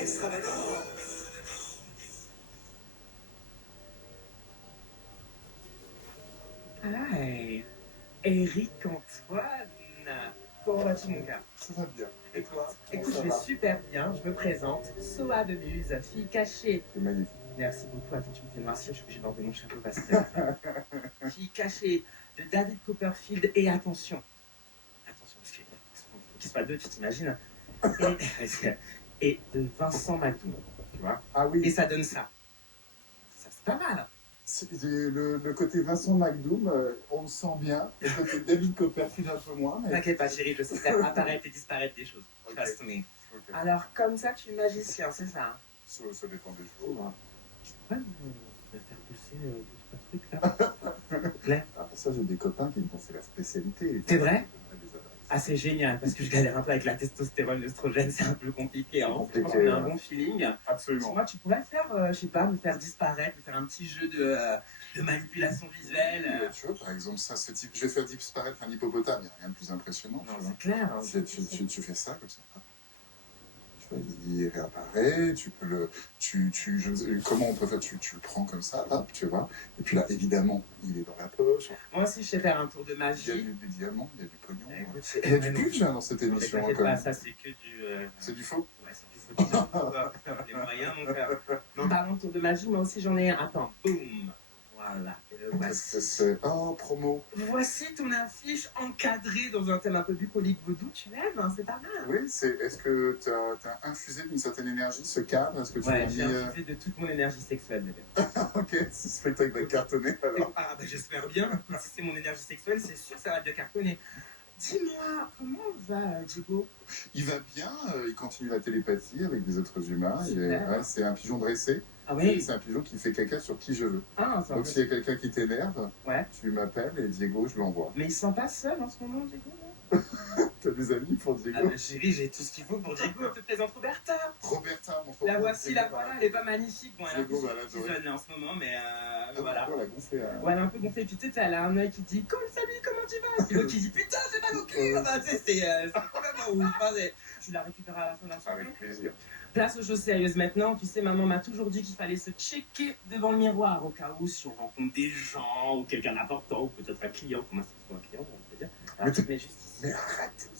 Extravagant. Hi, Eric Antoine. Comment vas-tu, mon gars? Ça va bien. Et toi? Écoute, je vais super bien. Je me présente. Soa de Muse, fille cachée. C'est magnifique. Merci beaucoup. Attends, tu me fais noircir. Je suis obligé d'enlever mon chapeau parce que. Fille cachée de David Copperfield. Et attention. Attention, parce qu'il ne soit deux, tu t'imagines. Et de Vincent Macdoum. Tu vois? Ah oui. Et ça donne ça. Ça, c'est pas mal. Le côté Vincent Macdoum, on le sent bien. Le côté David Copperfield un peu moins. Mais... T'inquiète pas, chérie, je sais faire apparaître et disparaître des choses. Okay. Trust me. Okay. Alors, comme ça, tu es magicien, c'est ça? Ça dépend des jours. Je pourrais me faire pousser deux, trois trucs là. Claire. Ah, ça, j'ai des copains qui me pensent c'est la spécialité. C'est vrai? Ah, c'est génial, parce que je galère un peu avec la testostérone, l'œstrogène, c'est un peu compliqué. Hein. Compliqué, on a un bon feeling. Absolument. Moi, tu pourrais faire, je sais pas, me faire disparaître, me faire un petit jeu de manipulation visuelle. Tu vois, par exemple, ça, ce type, je vais faire disparaître un hippopotame, il n'y a rien de plus impressionnant. Non, c'est clair. Hein, tu fais ça comme ça. Tu vois, il réapparaît, tu peux le. Comment on peut faire tu le prends comme ça, hop, tu vois. Et puis là, évidemment, il est dans la poche. Moi aussi, je sais faire un tour de magie. Il y a des diamants, il y a du pognon. Écoute, il y a du budget dans cette émission. T'inquiète pas, ça, c'est que du. C'est du faux? Ouais, c'est du faux. Les moyens, mon frère. Non, parlons de tour de magie, moi aussi, j'en ai un. Attends, boum. Voilà. C'est oh, promo. Voici ton affiche encadrée dans un thème un peu bucolique vaudou. Tu l'aimes, hein, c'est pas mal. Oui, est-ce que tu as infusé d'une certaine énergie ce cadre? Est-ce que tu ouais, j'ai infusé de toute mon énergie sexuelle, bébé. Ok, ce spectacle va cartonner alors. Ah, bah j'espère bien. Si c'est mon énergie sexuelle, c'est sûr que ça va bien cartonner. Dis-moi, comment va Diego? Il va bien, il continue la télépathie avec des êtres humains. C'est un pigeon dressé. Ah oui. C'est un pigeon qui fait caca sur qui je veux. Ah, donc s'il y a quelqu'un qui t'énerve, ouais. Tu m'appelles et Diego, je l'envoie. Mais il se sent pas seul en ce moment, Diego, non? T'as des amis pour Diego? Ah bah chérie, j'ai tout ce qu'il faut pour Diego. Je te présente Roberta. Roberta, mon La voici, la voilà, elle est pas magnifique. Bon, elle est Diego, un peu jeune en ce moment, mais voilà. Elle a gonflé. Ouais, elle a un peu gonflé. Puis tu sais, elle a un œil qui dit cool, salut, comment tu vas? Et l'autre qui dit putain, j'ai mal au cul. Enfin, tu sais, c'est complètement ouf. Enfin, tu la récupéreras à la fin de la soirée. Avec plaisir. Place aux choses sérieuses maintenant. Tu sais, maman m'a toujours dit qu'il fallait se checker devant le miroir au cas où si on rencontre des gens ou quelqu'un d'important ou peut-être un client. Comment c'est un client, on peut dire. Alors, tu te mets juste ici. Mais arrête,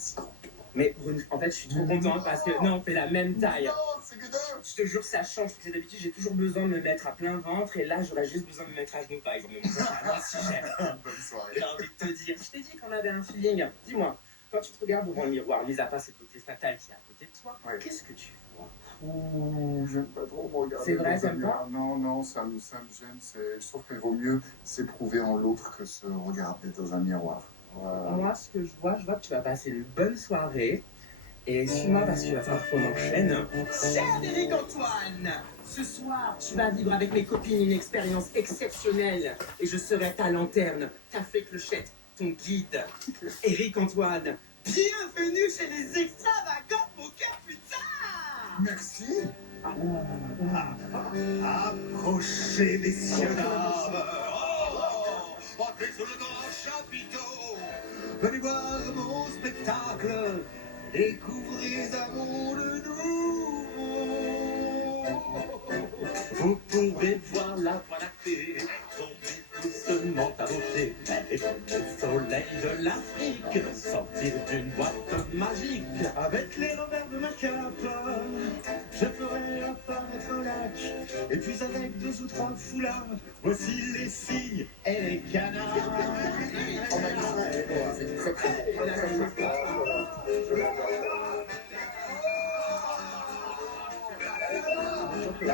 mais en fait, je suis trop content parce que non, on fait la même taille. Non, c'est que dingue. Je te jure, ça change. Parce que d'habitude, j'ai toujours besoin de me mettre à plein ventre et là, j'aurais juste besoin de me mettre à genoux, par exemple. Mais moi, si j'aime. Bonne soirée. J'ai envie de te dire. Je t'ai dit qu'on avait un feeling. Dis-moi, quand tu te regardes devant le miroir, mis à part cette beauté fatale qui est à côté de toi, ouais. Qu'est-ce que tu vois? Ouh, j'aime pas trop me regarder. C'est vrai, t'aimes pas? Non, ça me gêne. Je trouve qu'il vaut mieux s'éprouver en l'autre que se regarder dans un miroir. Moi, ce que je vois que tu vas passer une bonne soirée. Et suis-moi parce qu'il va falloir qu'on enchaîne. Cher Eric Antoine, ce soir, tu vas vivre avec mes copines une expérience exceptionnelle. Et je serai ta lanterne, ta fée clochette, ton guide. Eric Antoine, bienvenue chez les extravagants poker putain. Merci. Approchez, messieurs, dames. Entrez sur le grand chapiteau. Venez voir mon spectacle. Découvrez un monde nouveau. Vous pouvez voir la voie lactée tomber doucement à beauté et comme le soleil de l'Afrique sortir d'une boîte magique. Avec les revers de ma cape, je ferai apparaître un lac. Et puis avec 2 ou 3 foulards, voici les cygnes et les canards. Je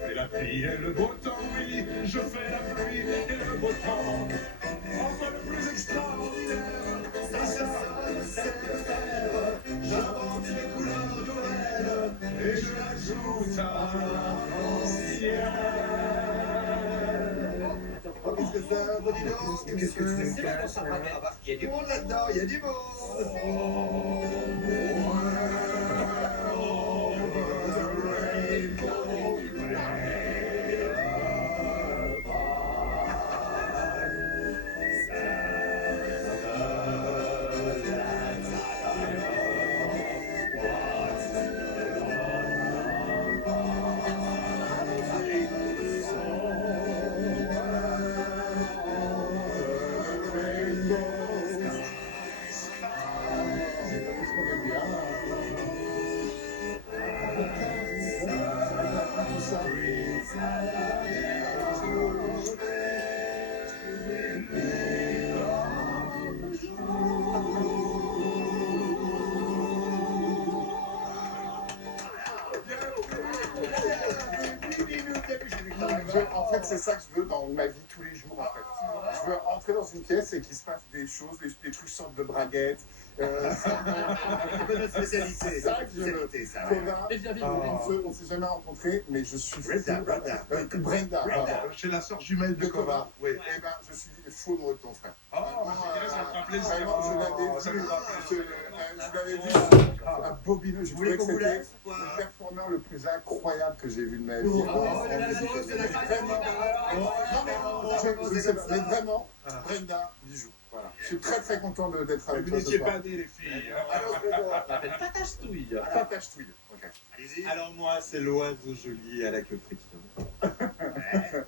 fais la pluie et le beau temps, oui, je fais la pluie et le beau temps. Enfin le plus extraordinaire, c'est ça, c'est le faire. J'invente une couleur nouvelle et je l'ajoute à l'arc-en-ciel. Qu'est-ce que ça veut dire? Qu'est-ce que tu nous caches? Il y a du monde là-dedans, il y a du monde. fait, c'est ça que je veux dans ma vie tous les jours, en fait. Je veux entrer dans une pièce et qu'il se passe des choses, des trucs sortent de braguettes. C'est notre spécialité, C'est ça que je veux. ça. Colin, Et bien, on s'est jamais rencontrés, mais je suis Brenda, fou. Brenda. Brenda. Brenda. Chez la sœur jumelle de De Cova. Cova. Oui. Eh ben, je suis fou amoureux de ton frère. Oh, ça me fera plaisir. Vraiment, je l'avais Ça vu, me fera plaisir. je l'avais vu à Bobino. Je Vous voulez trouvais que qu'on vous c'était laisse ou quoi? le performeur le plus incroyable que j'ai vu de ma vie. c'est la chose, c'est la Je sais pas, mais vraiment, Brenda, bijou. Voilà. Je suis très très content d'être avec Vous toi ce n'étiez soir. pas nés, les filles. On l'appelle Patache Touille. Patache Twig. Ok. Allez-y. Alors moi, c'est l'oiseau joli à la queue fréquente.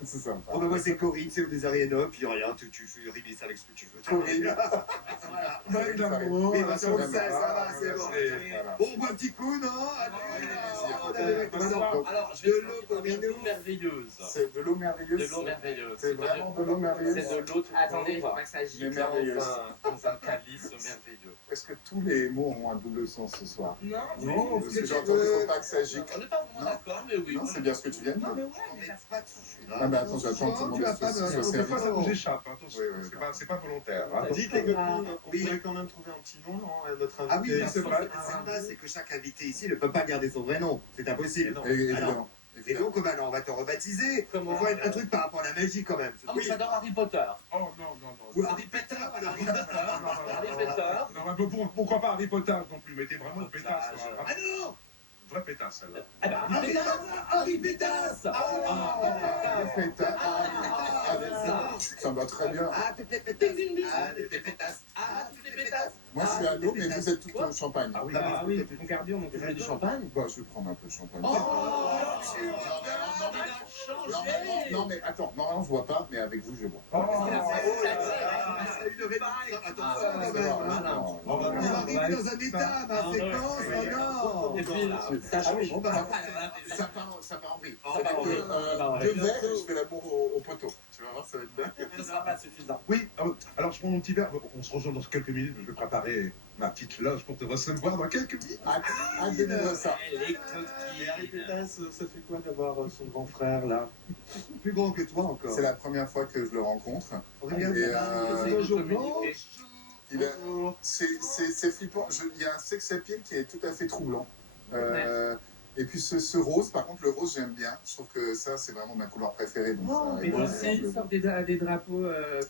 C'est sympa. Oh, bah, moi, c'est Corinne, c'est au des Ariana, puis rien, tu fais rimer ça avec ce que tu veux. Corinne. Voilà. Belle d'amour. Oui, bah, ça, on le sait, ça Ah, va, c'est bon. Voilà. Bon, on boit un petit coup, non? Alors, je vais De l'eau pour de nous. l'eau merveilleuse. C'est de l'eau merveilleuse. De l'eau merveilleuse. C'est vraiment de l'eau merveilleuse. C'est de l'eau. Attendez, il faut pas que ça gicle Mais merveilleuse. dans un calice merveilleux. Est-ce que tous les mots ont un double sens ce soir? Non, Non, parce que j'ai entendu qu'il ne faut pas que ça gicle. on n'est pas vraiment d'accord, mais oui. Non, c'est bien ce que tu viens de Non, dire. mais ouais, On mais met pas dessus. Ah, mais attends, j'attends que tout le monde Tu as soit pas de... servi. Des fois, ça vous échappe. Attention, Oui, oui, c'est pas volontaire. Hein. Dites les copines, on Oui. pourrait quand même trouver un petit nom, non, à notre invité. Ah oui, c'est vrai. c'est que chaque invité ici ne peut pas garder son vrai nom. C'est impossible. Non. Évidemment. Et donc, bah, alors, on va te rebaptiser. Comment? Il faut être un truc par rapport à la magie quand même. Ah, moi j'adore Harry Potter. Oh non, non, non. Ou Harry Potter, alors. Harry Potter. Non, mais pourquoi pas Harry Potter non plus? Mais t'es vraiment une pétasse. Toi. Ah non! Une vraie pétasse, celle-là. Ah bah, Harry Potter. Harry Pétasse! Ça me va très bien. Ah, toutes les pétasses! Ah, toutes les pétasses! Ah, toutes les pétasses! Moi, je suis à l'eau, mais vous êtes toutes au champagne. Ah oui, Ah oui, mon cardio, mon cardio du champagne. Bah, je vais prendre un peu de champagne. Changé. Non, mais attends, normalement, je bois pas, mais avec vous, je bois. Oh, On va arriver dans un état, ma séquence, oh non! Et puis, ça change. Bon, bah, Ça part en vrille. Ça part en vrille. Deux verres, je fais l'amour au poteau. Tu vas voir, ça va être bien. Ce ne sera pas suffisant. oui, alors je prends mon petit verre. On se rejoint dans quelques minutes. Je vais préparer ma petite loge pour te recevoir dans quelques minutes. Donnez-moi ça. Et Harry Pétasse, ça fait quoi d'avoir son grand frère là? Plus grand que toi encore. C'est la première fois que je le rencontre. Regarde, Et, bonjour. c'est flippant. Il y a un sex appeal qui est tout à fait troublant. Et puis ce rose, par contre, le rose, j'aime bien. Je trouve que ça, c'est vraiment ma couleur préférée. Donc, ça Mais répond aussi, bien. ils sortent des drapeaux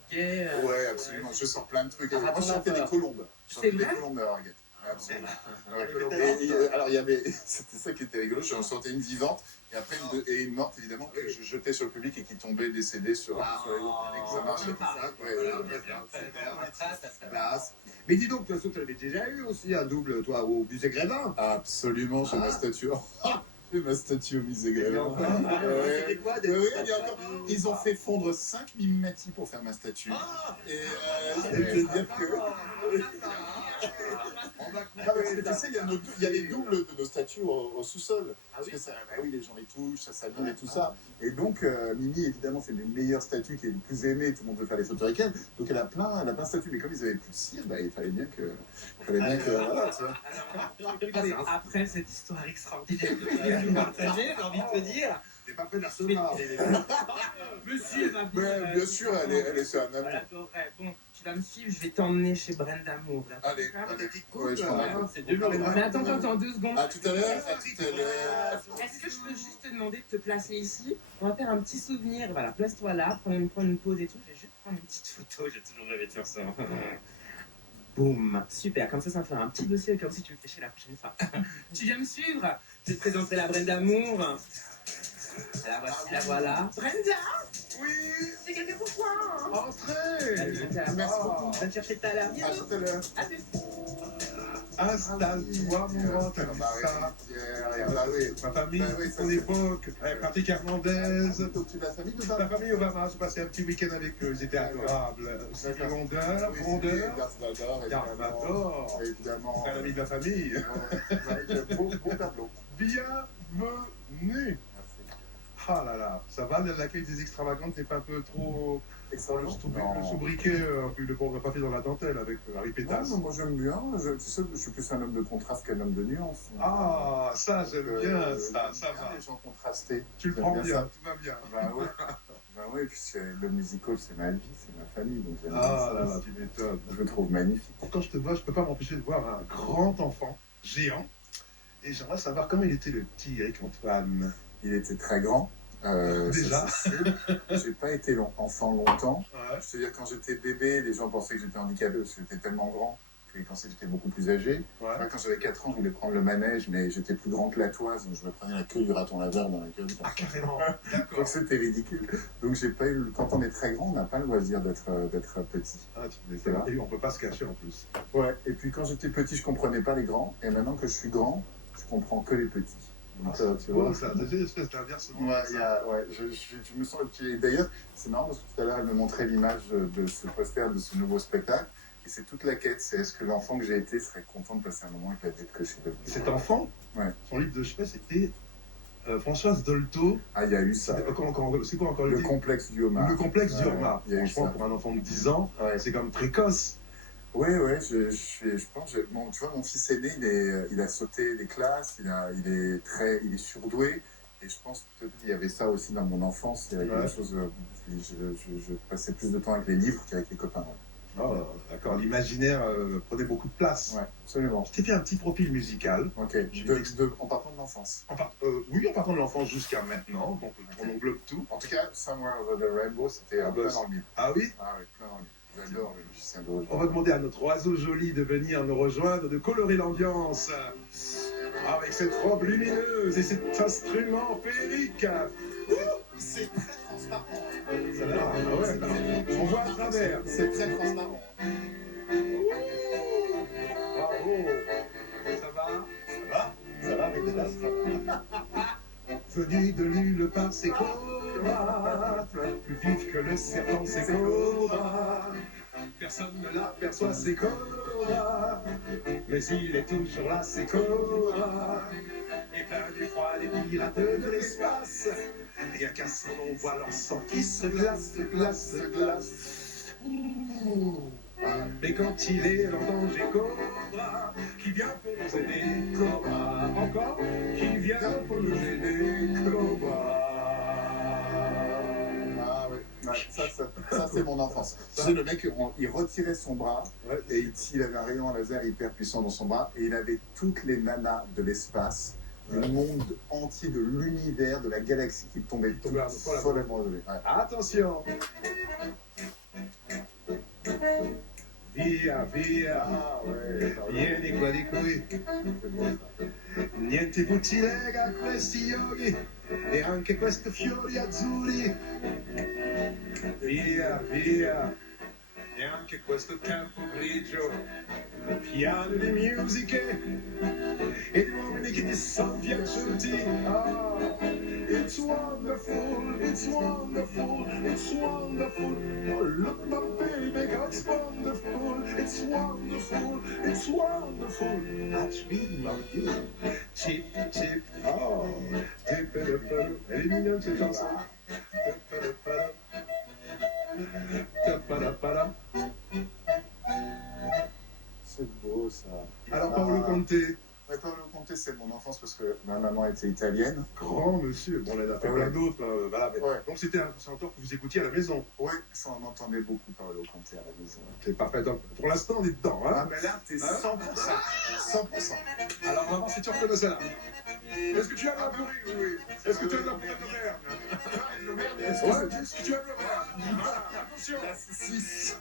gays. Ouais, absolument. Je sors plein de trucs. Ah, Moi, je sortais des colombes. Je sortais C'est des vrai colombes de Harrogate. Absolument. Harry Alors, il y avait, c'était ça qui était rigolo. J'en sortais une vivante et après une morte, évidemment, que je jetais sur le public et qui tombait décédée sur les Ça marchait. Classe. Mais dis donc, de toute façon, tu avais déjà eu aussi un double, toi, au musée Grévin. Absolument, j'ai ma statue. J'ai ma statue au musée Grévin. C'était quoi des... Ils ont fait fondre 5 mimimati pour faire ma statue. Et je vais te dire que. Ah, parce que tu sais, il y a les doubles de nos statues au sous-sol. Parce que ça, bah oui, les gens les touchent, ça s'anime et tout ça. Et donc, Mimi, évidemment, c'est une des meilleures statues qui est le plus aimée. Tout le monde veut faire les photos avec elle. Donc, elle a plein de statues. Mais comme ils avaient plus de cire, bah, il fallait bien que. Voilà, tu vois. Après cette histoire extraordinaire que tu viens de nous partager, j'ai envie de te dire, T'es pas fait de la recevoir. monsieur va Ouais, bien sûr, elle est sur un amour. Voilà, bon, tu vas me suivre, je vais t'emmener chez Brenda Moore. Là. Allez. Des petites Ouais, je coupes, prends hein. un peu. C'est de l'eau. Mais attends, 2 secondes. À tout à l'heure. À tout à l'heure. Est-ce que je peux juste te demander de te placer ici? On va faire un petit souvenir. Voilà, place-toi là, prends une pause et tout. Je vais juste prendre une petite photo. J'ai toujours rêvé de faire ça. Boum. Super, comme ça me fera un petit dossier au cas où si tu me fais chier la prochaine fois. Tu viens me suivre? Je vais te présenter la Brenda Moore. La voici, la voilà. Brenda! Oui. C'est quelqu'un pour toi! Hein. Entrez. Merci beaucoup. Va te chercher tout à l'heure. À tout à l'heure. À plus. Installe-toi, mon grand, t'as vu ça? Bah oui. Ma famille, Bah oui, ça, son c'est- époque, Patrick Hernandez. Donc tu l'as famille de La famille Obama, j'ai passé un petit week-end avec eux, ils étaient adorables. Stevie Wonder, Darth Vader, Darth Vader, évidemment. c'est un ami de la famille. Beau tableau. Bienvenue! Ah là là, ça va, l'accueil des extravagantes n'est pas un peu trop... Extraordinaire. Le sobriquet, on n'a pas fait dans la dentelle avec Harry Pétasse. Non, moi j'aime bien. Tu sais, je suis plus un homme de contraste qu'un homme de nuance. Ah, ça j'aime bien, ça va. Les gens contrastés. Tu le J'aime prends bien bien, ça. tout va bien. Bah ouais. Bah oui, puis le musical, c'est ma vie, c'est ma famille, donc j'aime bien Ah ça là là, aussi. tu m'étonnes. Je le trouve magnifique. Quand je te vois, je peux pas m'empêcher de voir un grand enfant, géant. Et j'aimerais savoir comment il était le petit Eric Antoine. Il était très grand. Déjà. Ça, c'est sûr. J'ai pas été enfant longtemps. Ouais. Je te dire, quand j'étais bébé, les gens pensaient que j'étais handicapé parce que j'étais tellement grand qu'ils pensaient que j'étais beaucoup plus âgé. Ouais. Moi, quand j'avais 4 ans, je voulais prendre le manège, mais j'étais plus grand que la toise, donc je me prenais la queue du raton laveur dans la gueule. Ah, carrément. D'accord. Donc c'était ridicule. Donc j'ai pas eu. Quand on est très grand, on n'a pas le loisir d'être petit. Ah, tu m'étonnes. Et on peut pas se cacher en plus. Ouais. Et puis quand j'étais petit, je comprenais pas les grands, et maintenant que je suis grand, je comprends que les petits. Donc, tu vois. Ça, c'est une espèce d'inversement. Ouais, je me sens. Et d'ailleurs, c'est marrant parce que tout à l'heure, elle me montrait l'image de ce poster, de ce nouveau spectacle. Et c'est toute la quête. C'est est-ce que l'enfant que j'ai été serait content de passer un moment avec la tête que je suis devenu. Cet enfant, Ouais. son livre de chevet, c'était Françoise Dolto. Ah, il y a eu ça. C'est quoi encore le Le titre complexe du homard. Le complexe du Ouais, homard. il y a eu Franchement, ça. pour un enfant de 10 ans, Ouais. c'est comme précoce. Oui, je pense. Bon, tu vois, mon fils aîné, il a sauté les classes, il est surdoué. Et je pense peut-être qu'il y avait ça aussi dans mon enfance. Il y avait quelque chose. Je passais plus de temps avec les livres qu'avec les copains. Ouais. Oh, d'accord, l'imaginaire prenait beaucoup de place. Ouais, absolument. Je t'ai fait un petit profil musical. Ok. En partant de l'enfance. Oui, en partant de l'enfance jusqu'à maintenant, donc on englobe tout. En tout cas, Somewhere Over the Rainbow, c'était Ah, plein bah, dans le mille. Ah oui? Ah oui, plein dans le mille. J'adore le musicien de On va demander à notre oiseau joli de venir nous rejoindre, de colorer l'ambiance avec cette robe lumineuse et cet instrument féerique. C'est très transparent. Ça va, ah ouais, on voit à travers. C'est très transparent. Bravo. Ça va? Ça va avec les astres. Venu de l'île par ses cobras, plus vif que le serpent ses cobras. Personne ne l'aperçoit ses cobras, mais il est toujours là ses cobras. Et plein du froid des pirates de l'espace, rien qu'à son nom on voit leur sang qui se glace, se glace, se glace. Mais quand il est en danger, Cobra, qui vient pour nous aider, Cobra, encore, qui vient pour nous aider, Cobra. Ah oui, ouais, ça c'est mon enfance. Tu sais, le mec, il retirait son bras, Ouais, et il avait un rayon laser hyper puissant dans son bras, et il avait toutes les nanas de l'espace, du monde entier, de l'univers, de la galaxie qui tombaient toutes follement gelées. Ouais. Attention. Via, via, Ah ouais, vieni qua di qui. c'est beau ça. Niente ci lega a questi yogi e anche questi fiori azzurri. Via, via, e anche questo campo grigio, piano di musiche e di uomini che ti sono piaciuti. Ah, it's wonderful, it's wonderful, it's wonderful. Oh, look, my baby, it's wonderful, it's wonderful, it's wonderful. I dream of you. Chip, chip, oh, dip-a-dip-a-dip. Elle est mignonne cette chanson. Dip-a-dip-a-dip. Dip-a-dip-a-dip. C'est beau ça. Alors, Paolo Conte, Paolo Conte, c'est mon enfance parce que ma maman était italienne. grand monsieur, bon, on en a fait plein d'autres, voilà. Mais Ouais. donc, c'était un chanteur que vous écoutiez à la maison. Oui, ça on entendait beaucoup Paolo Conte à la maison. C'est parfait. Donc, pour l'instant, on est dedans. Hein. Ah mais là, t'es 100%. 100%. Alors, on va voir si tu reconnais celle-là. Est-ce que tu aimes la bourrée? Oui. Est-ce que tu aimes la bourrée de merde? Le merde, Ouais, est-ce que tu aimes le merde? Voilà, attention. 6.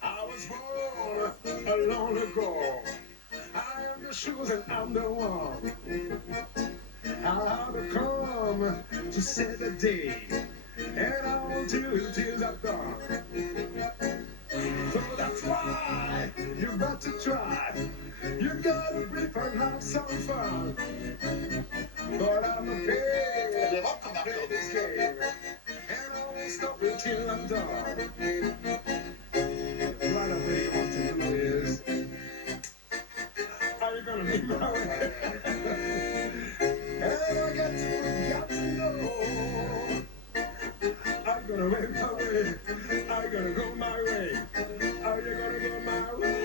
I was born long ago. I am the shoes and I'm the one. I have come to set the day, and I will do it till I'm done. So that's why you got to try. You gotta rip and have some fun. But I'm okay. I play this game, and I won't stop until I'm done. What I really want to do is, are you gonna be my way? And I got to know, I'm gonna make my way, I'm gonna go my way, are you gonna go my way?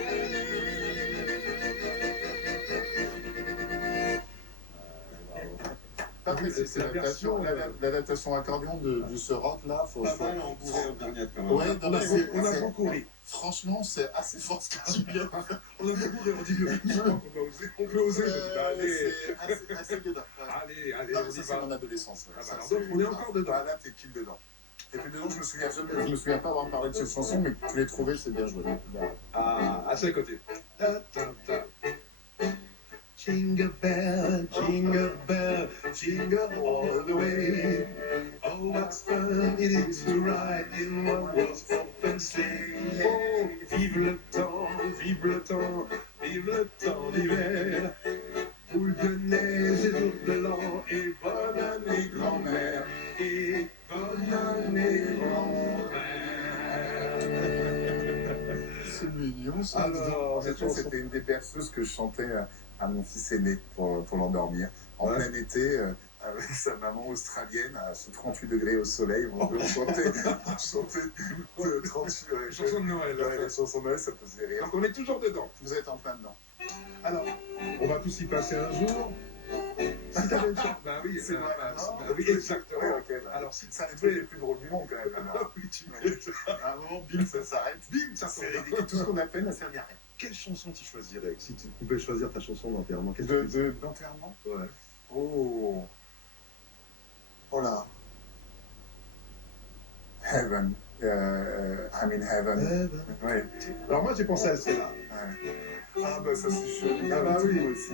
Pas précis, c'est la version. l'adaptation accordion de ce rock là. Pas mal en bourré en dernière quand même. Ouais, non, mais On a beaucoup ri. franchement, c'est assez fort ce que tu dis. On a beaucoup ri. On dit, je crois qu'on va oser. On peut oser. Allez, C'est assez gueudin. Ouais. allez, Non, on mais y ça, c'est va. mon adolescence. Ouais. Ah bah Ça, alors, c'est- donc, on est encore dedans. Ah, là, t'es kill dedans. Et puis dedans, je me souviens pas avoir parlé de cette chanson, mais tu l'as trouvée, c'est bien joué. Ah, c'est à côté. Ta, ta, ta. Jingle bell, jingle all the way. Oh, what's fun it is to ride in one horse open sleigh. Oh, vive le temps, vive le temps, vive le temps d'hiver. Boule de neige et jour de l'an, et bonne année grand-mère, et bonne année grand-mère. C'est mignon, ça. Alors, cette chanson. C'était une des berceuses que je chantais à mon fils aîné pour l'endormir. En Ouais. plein été, avec sa maman australienne, à 38 degrés au soleil, on chantait 38 Chanson de Noël. Ouais, la chanson de Noël, ça peut se rire. Donc, on est toujours dedans. Vous êtes en plein dedans. Alors, on va tous y passer un jour. Si t'avais une chance. Bah oui, C'est vrai, non oui, exactement. Ouais, ok, bah. Alors, si C'est un des trucs les plus drôles du monde, quand même. alors. oui, tu À un moment, bim, ça s'arrête. Bim, ça C'est tombe. ridicule. Tout ce qu'on a fait n'a servi à rien. Quelle chanson tu choisirais si tu pouvais choisir ta chanson d'enterrement? Qu'est-ce que tu D'enterrement Ouais. Oh. Oh là. Heaven. I'm in heaven. Ouais. Alors, moi, j'ai pensé à celle-là. Ouais. Ah bah ça c'est joli. Ah bah oui. Moi aussi.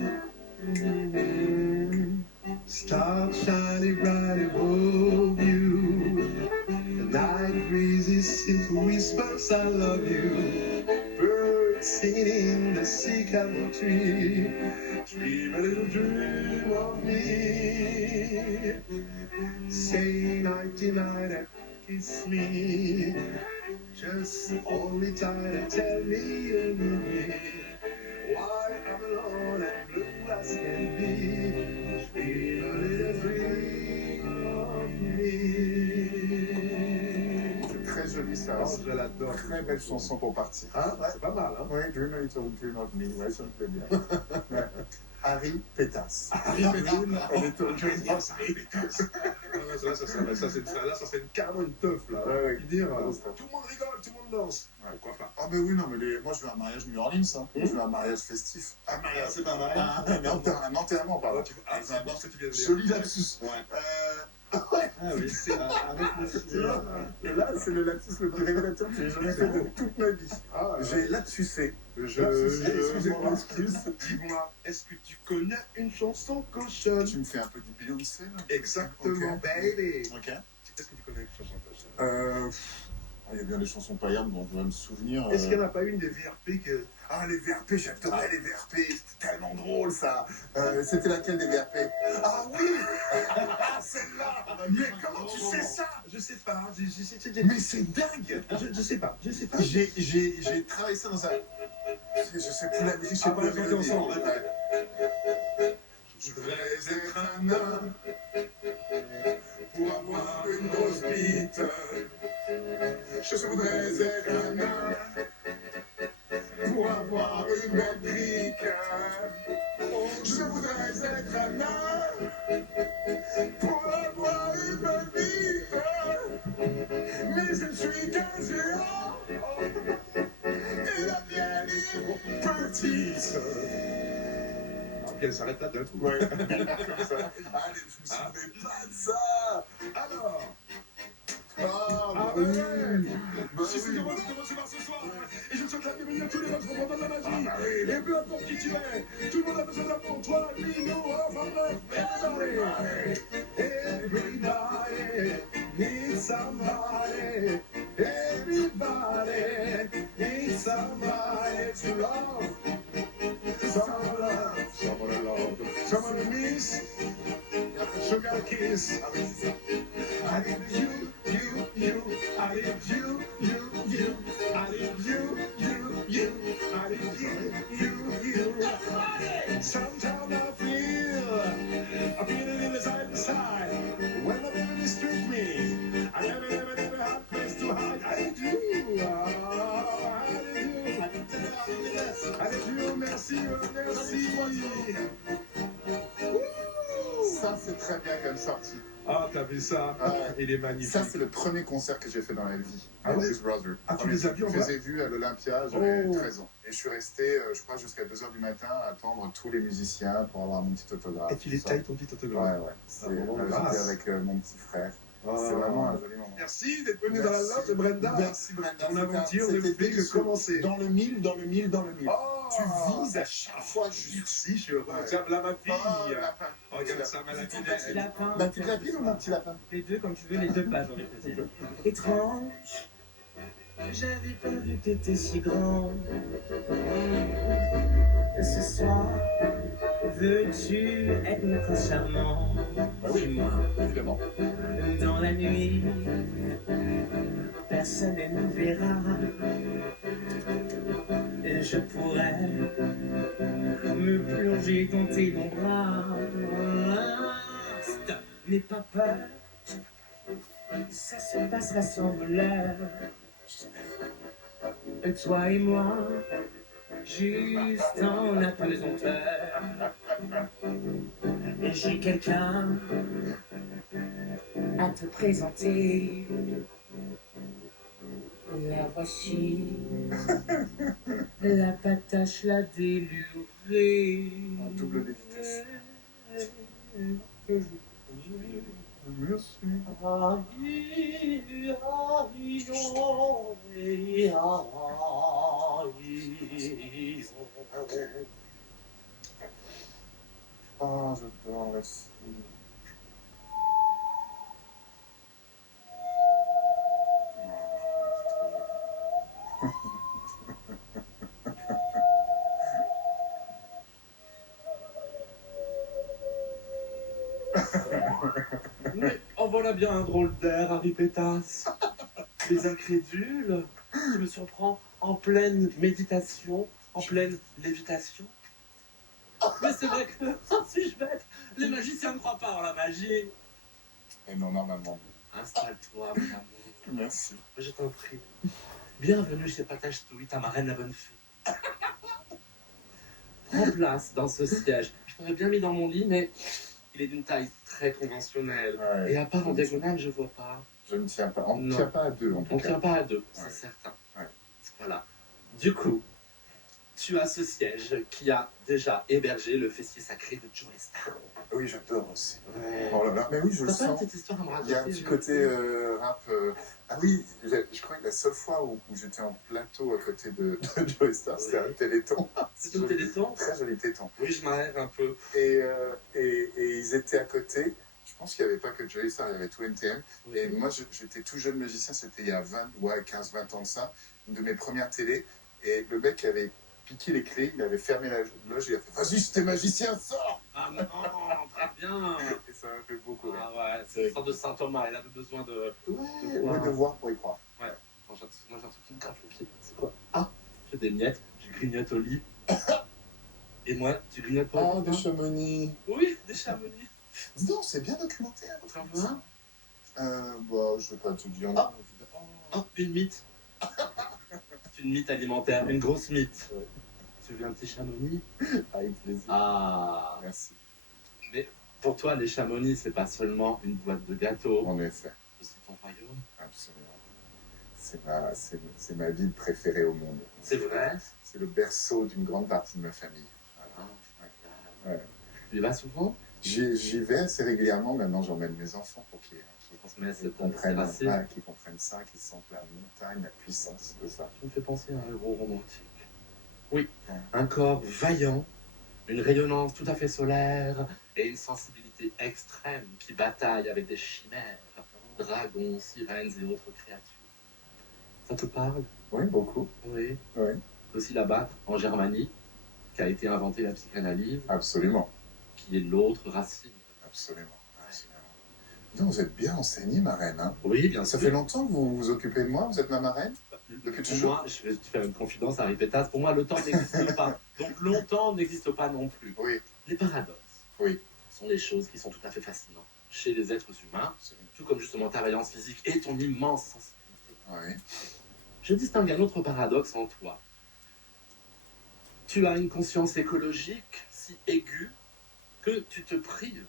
Stars shining bright above you. The night breezes seem to whisper, I love you. Birds singing in the sycamore tree. Dream a little dream of me. Say nighty night and kiss me. Just hold me tight and tell me you need me. Why I'm alone and blue as can be. Dream a little dream of me. C'est très joli ça. Oh, je l'adore. Très belle chanson pour partir. Hein, c'est pas mal, hein. Ouais, Dream a Little Dream of Me. Ouais, ça me plaît bien. Ouais. Harry Pétasse. Dream a Little Dream of Ça, c'est carrément une teuf, là. Ouais, ouais. Dire, tout le monde rigole, tout le monde danse. Ouais. Pourquoi pas? Ah, mais oui, non, mais moi je veux un mariage New Orleans. Hein. Je veux un mariage festif. Un mariage, c'est pas mal. Un enterrement, pardon. J'adore ce que tu viens de dire. Joli lapsus. Ouais. Ouais. Ah oui, c'est avec le Tu vois, et là, c'est le lapsus le plus révélateur que j'ai jamais fait de toute ma vie. Ah, J'ai lapsusé. Excusez-moi. Dis-moi, est-ce que tu connais une chanson cochonne? Tu me fais un peu du Beyoncé là. Exactement, Ok. baby. Ok. Est-ce que tu connais une chanson cochonne? Il y a bien des chansons paillardes dont je dois me souvenir. Est-ce qu'il n'y en a pas une des VRP que... Ah, les VRP, j'adorais les VRP, c'était tellement drôle ça. C'était laquelle des VRP? Ah oui. Ah, celle-là. Mais comment tu sais ça? Je sais pas, Mais c'est dingue. je sais pas, je sais pas. J'ai travaillé ça dans un... Je sais plus la musique, je sais Ah, plus bah, la chantez mélodie. ensemble. Ouais. Je voudrais être un homme pour avoir une grosse bite. Je voudrais être un homme pour avoir une belle brique. Je voudrais être un homme pour avoir une belle bite. Mais je ne suis qu'un géant et la mienne est petite. Puis elle s'arrête là d'un coup. Ouais, comme ça. Allez, je me souvenais pas de ça. Alors, Ah, oui. Bah si c'est oui. moi qui commence par ce soir, et je souhaite la bienvenue à tous les gens de la magie. Et peu importe qui tu es, tout le monde a besoin d'amour. Toi, lui, nous, enfin bref, everybody needs somebody. Everybody needs somebody to love. Someone love, someone love, someone miss, sugar kiss. I need you, I need you, I need you, I need you. Sometimes I feel it inside. When the baby strip me, I never have a place to hide. I do, I do, merci. Ça, c'est très bien comme sortie. Ah, t'as vu ça? Ah, Il est magnifique. ça, c'est le premier concert que j'ai fait dans la vie. Ah ouais? Blues Brothers. Ah, tu Premier les as truc. vus en Je vrai? les ai vus à l'Olympia, j'avais Oh. 13 ans. Et je suis resté, je crois, jusqu'à 2h du matin à attendre tous les musiciens pour avoir mon petit autographe. Et tu les tout ça. tailles ton petit Ouais, autographe. ouais. C'est- bon, j'étais grâce. avec mon petit frère. Ah. C'est vraiment un joli moment. Merci d'être venu dans la loge de Brenda. Merci Brenda. Ton C'était- aventure ne c'était fait que délicieux. commencer. Dans le mille, dans le mille, dans le mille. Oh, Tu vises à chaque fois juste. Merci, je suis heureux. Ouais. Tiens, là, ma fille. Oh, lapin. Regarde ça, ma Petit lapine. lapin. Ma petite lapine ou mon petit lapin? Les deux, comme tu veux, les deux pages, on les faisait. Étrange, j'avais pas vu que t'étais si grand. Ce soir, veux-tu être mon prince charmant? Bah oui. Dis-moi, Évidemment. dans la nuit, personne ne nous verra. Et je pourrais me plonger dans tes longs bras. Stop, n'aie pas peur, ça se passera sans voleur. Toi et moi, juste en apesanteur. Et j'ai quelqu'un à te présenter. La voici, la patache, la délurée. En double de vitesse. Merci. Oh, j'adore la fille. Mais en voilà bien un drôle d'air, Harry Pétasse. Les incrédules, tu me surprends en pleine méditation, en pleine lévitation. Mais c'est vrai que, suis-je bête, les magiciens ne croient pas en la magie. Et non, normalement. Installe-toi, mon amour. Merci. Je t'en prie. Bienvenue chez Patache Touille, ta marraine la bonne fée. Prends place dans ce siège. Je t'aurais bien mis dans mon lit, mais il est d'une taille très conventionnelle. Ouais. Et à part en diagonale, je vois pas. Je ne tiens pas. On ne Non. tient pas à deux, en tout On cas. tient pas à deux, c'est Ouais. certain. Ouais. Voilà. Du coup, tu as ce siège qui a déjà hébergé le fessier sacré de Joe Star. Oui, j'adore aussi. Ouais. Oh là là, mais oui, je le T'as pas une sens. petite histoire à me raconter? Il y a un petit côté rap. Ah oui, je crois que la seule fois où j'étais en plateau à côté de Joe Star, c'était un téléthon. C'est au téléthon? Très joli téléthon. Oui, je m'arrête un peu. Et ils étaient à côté. Je pense qu'il n'y avait pas que Joe Star, il y avait tout NTM. Et moi, j'étais tout jeune magicien, c'était il y a 15-20 ans de ça, une de mes premières télés. Et le mec avait piqué les clés, il avait fermé la loge, il a fait vas-y, c'était magicien, sors. Ah non, très bien. Et ça m'a fait beaucoup rire. Ah ouais, c'est une sorte de Saint Thomas, il avait besoin de... Ouais, le devoir pour y croire. Moi j'ai un truc qui me gratte le pied. C'est quoi? Ah, j'ai des miettes, je grignote au lit. Et moi, tu grignotes pas au Ah, lit? des chamonix. Oui, des chamonix. Dis donc, c'est bien documenté. Hein. Enfin, un peu un. Bah, je vais pas te dire. Ah. Oh, une mythe. C'est une mythe alimentaire, une grosse mythe. Ouais. Tu veux un petit chamonix? Avec plaisir. Ah. Merci. Pour toi, les chamonix, c'est pas seulement une boîte de gâteaux. En effet, C'est ton royaume. absolument. C'est ma ville préférée au monde. C'est vrai. C'est le berceau d'une grande partie de ma famille. Ah, Ouais. Ouais. Tu y vas souvent? J'y vais assez régulièrement. Maintenant, j'emmène mes enfants pour qu'ils Transmets cette comprennent, racine. qu'ils comprennent ça, qu'ils sentent la montagne, la puissance de ça. Tu me fais penser à un héros romantique. Oui, Ouais. un corps vaillant, une rayonnance tout à fait solaire et une sensibilité extrême qui bataille avec des chimères, dragons, sirènes et autres créatures. Ça te parle? Oui, beaucoup. Oui. Oui, Aussi là-bas, en Germanie, qu'a été inventée la psychanalyse, absolument. qui est l'autre racine. Absolument. Donc, vous êtes bien enseignée, ma reine. Hein. Oui, bien Ça sûr. fait longtemps que vous vous occupez de moi. Vous êtes ma marraine depuis Pour toujours. moi, je vais te faire une confidence à Pétasse. Pour moi, le temps n'existe pas. Donc longtemps n'existe pas non plus. Oui, Les paradoxes oui. sont des choses qui sont tout à fait fascinantes chez les êtres humains, tout comme justement ta vaillance physique et ton immense sensibilité. Oui. Je distingue un autre paradoxe en toi. Tu as une conscience écologique si aiguë que tu te prives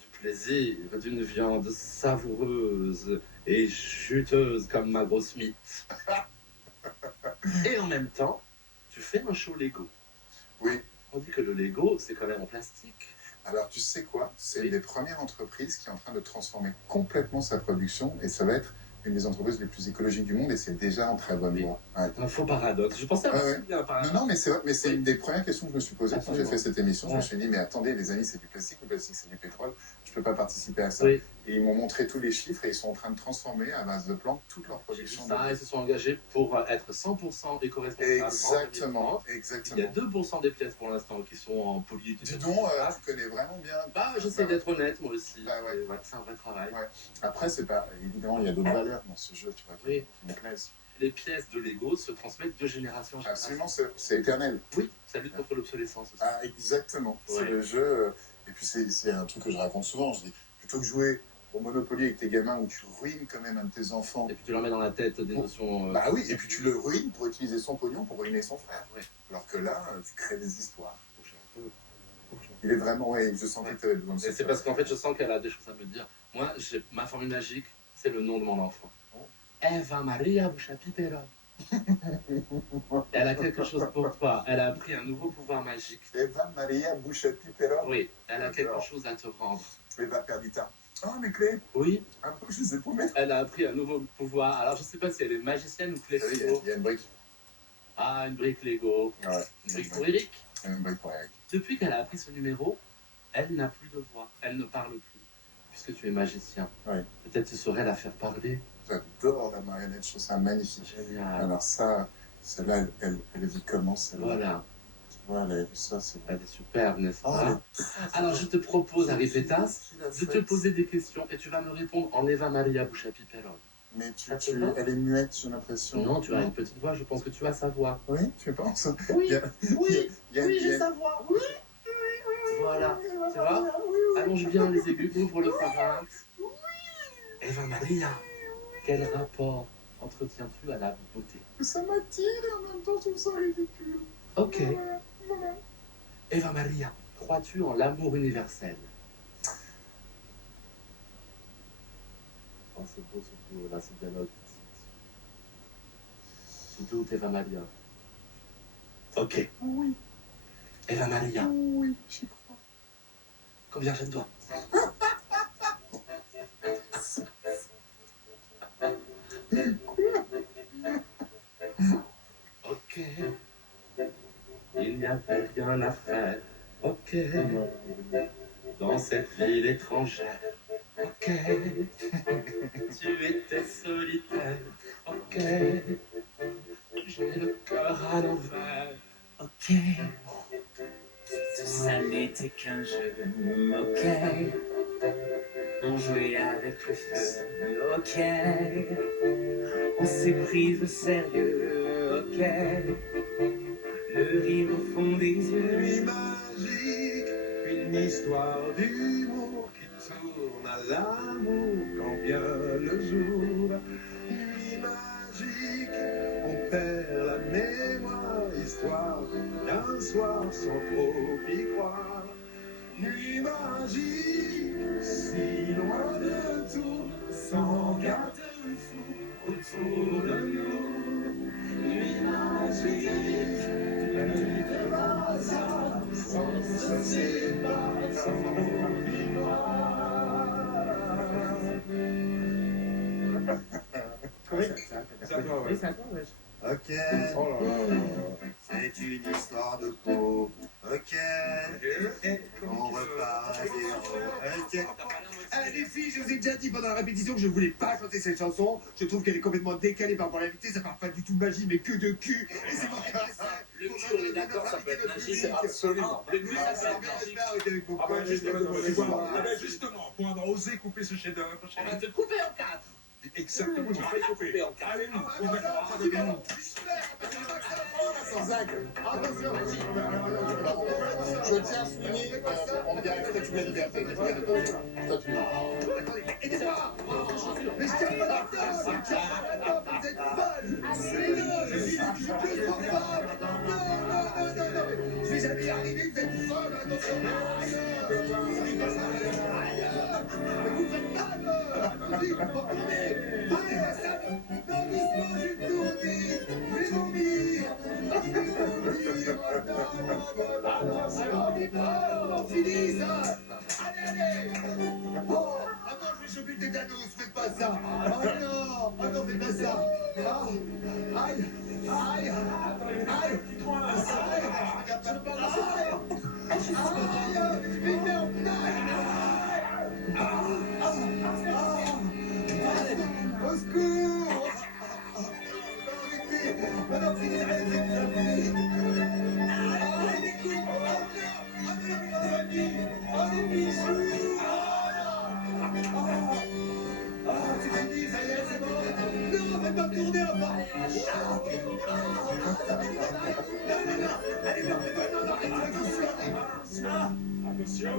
du plaisir d'une viande savoureuse et juteuse comme ma grosse mythe. Et en même temps, tu fais un show Lego. Oui. On dit que le Lego, c'est quand même en plastique. Alors, tu sais quoi? C'est Oui. une des premières entreprises qui est en train de transformer complètement sa production et ça va être une des entreprises les plus écologiques du monde et c'est déjà en très bonne Oui. voie. Ouais. Un faux paradoxe. Je pensais avoir Ouais, ciblé un Non, paradoxe. non, mais c'est vrai, mais c'est Oui. une des premières questions que je me suis posée quand j'ai Absolument. fait cette émission. Je me Ouais. suis dit, mais attendez, les amis, c'est du plastique, le plastique, c'est du pétrole. Je peux pas participer à ça. Oui, Et ils m'ont montré tous les chiffres et ils sont en train de transformer à base de plantes toute leur j'ai vu production. ça, ils se sont engagés pour être 100% éco-responsables. Exactement, Il y a exactement. 2% des pièces pour l'instant qui sont en poly. Dis donc, tu connais vraiment bien. Bah, j'essaie d'être honnête, moi aussi. Bah ouais. Et ouais, c'est un vrai travail. Ouais. Après, c'est pas évidemment, il y a d'autres valeurs dans ce jeu, tu vois, Oui. qui me plaisent. Les pièces de Lego se transmettent de génération en génération. Absolument, c'est éternel. Oui, ça lutte contre l'obsolescence aussi. Ah, exactement. C'est Ouais. le jeu. Et puis, c'est un truc que je raconte souvent. Je dis, plutôt que jouer au Monopoly avec tes gamins où tu ruines quand même un de tes enfants. Et puis tu leur mets dans la tête des Bon. notions. Bah oui, et puis tu le ruines pour utiliser son pognon pour ruiner son frère. Ouais. Alors que là, tu crées des histoires. Touche un peu. Il est vraiment, ouais, je sentais que tu avais besoin de Et c'est parce qu'en fait, je sens qu'elle a des choses à me dire. Moi, ma formule magique, c'est le nom de mon enfant. Eva Maria Buchapipera. Elle a quelque chose pour toi. Elle a appris un nouveau pouvoir magique. Eva Maria Buchapipera. Oui, elle a quelque chose à te rendre. Eva Perdita. Oh, mes clés. Oui, Un peu, je sais pas mettre. elle a appris un nouveau pouvoir. Alors, je sais pas si elle est magicienne ou clé Il Lego. y a une brique. Ah, une brique Lego. Ouais. Une brique pour Eric. Une brique pour Eric. Depuis qu'elle a appris ce numéro, elle n'a plus de voix. Elle ne parle plus. Puisque tu es magicien. Oui. Peut-être tu saurais la faire parler. J'adore la marionnette, je trouve ça magnifique. Génial. Alors ça, celle-là, elle vit comment celle-là? Voilà. Tu vois, ça c'est... Elle est superbe, n'est-ce Oh, pas? elle est Alors, je te propose, Harry Pétas, de te poser des questions et tu vas me répondre en Eva Maria Buchapipera. Mais Ça te va? elle est muette, j'ai l'impression. Non, tu as une petite voix, je pense que tu as sa voix. Oui, tu penses? Oui, Il y a- oui, il y a- oui, il y a- j'ai sa voix. Oui, voilà, tu vois? Allonge bien les aigus, ouvre le pharynx. Eva Maria, quel rapport entretiens-tu à la beauté? Ça m'attire et en même temps, je trouve ça ridicule. Ok. Voilà. Eva Maria, crois-tu en l'amour universel? Oh, c'est beau ce duo là, ce dialogue. Tu doutes, Eva Maria? Ok. Oui, Eva Maria, oui, j'y crois. combien j'aime toi? Ok. Il n'y avait rien à faire. Ok. Dans cette ville étrangère. Ok. Tu étais solitaire. Ok. J'ai le cœur à l'envers. Ok. Tout ça n'était qu'un jeu, ok. On jouait avec le feu, ok. On s'est pris au sérieux, ok. Le rire au fond des yeux. Nuit magique, une histoire d'humour qui tourne à l'amour quand vient le jour. Nuit magique, on perd la mémoire, histoire d'un soir sans trop y croire. Nuit magique, si loin de tout, sans garde-fou autour de nous. Nuit magique, nuit de hasard, sans se séparer, sans trop y Oui, Ça va, oui, ça va, ouais. Ok, Oh là là. c'est une histoire de peau. Ok, on repart à zéro. Ok. Eh les filles, je vous ai déjà dit pendant la répétition que je voulais pas chanter cette chanson. Je trouve qu'elle est complètement décalée par rapport à l'invité. Ça parle pas du tout de magie, mais que de cul. Et c'est moi qui ai fait ça. Le cul, on est d'accord, ça peut être magique. Absolument. Le cul, ça peut être magique. Ah ben justement, pour avoir osé couper ce chef-d'œuvre, On va te couper en quatre. exactement, tu vas On va te couper en quatre. Allez, on est d'accord. Zach, attention. Je tiens à souligner, on dirait que tu mets liberté. Toi, tu Aidez-moi. Mais je tiens pas la table. Je tiens pas la table. Vous êtes folle. Je dis que trop folle. Non. Je vais jamais y arriver. Vous êtes folle. Attention. Aïe. Mais vous faites mal. Allez, retournez. Allez, ça me... Non, doucement, je vais tourner. Je vais vomir. Je vais vomir. On finit ça. Allez. Oh, ah non, je vais choper le tétanos. Faites pas ça. Oh non, faites pas ça. Ah, aïe. Aïe. Aïe. Aïe. Au secours! Arrêtez! Maintenant, finissez avec cette famille! Oh, les bijoux! C'est fini, ça y est, c'est bon! Non, faites pas tourner, enfin! Non, allez, non, arrêtez, attention! Attention.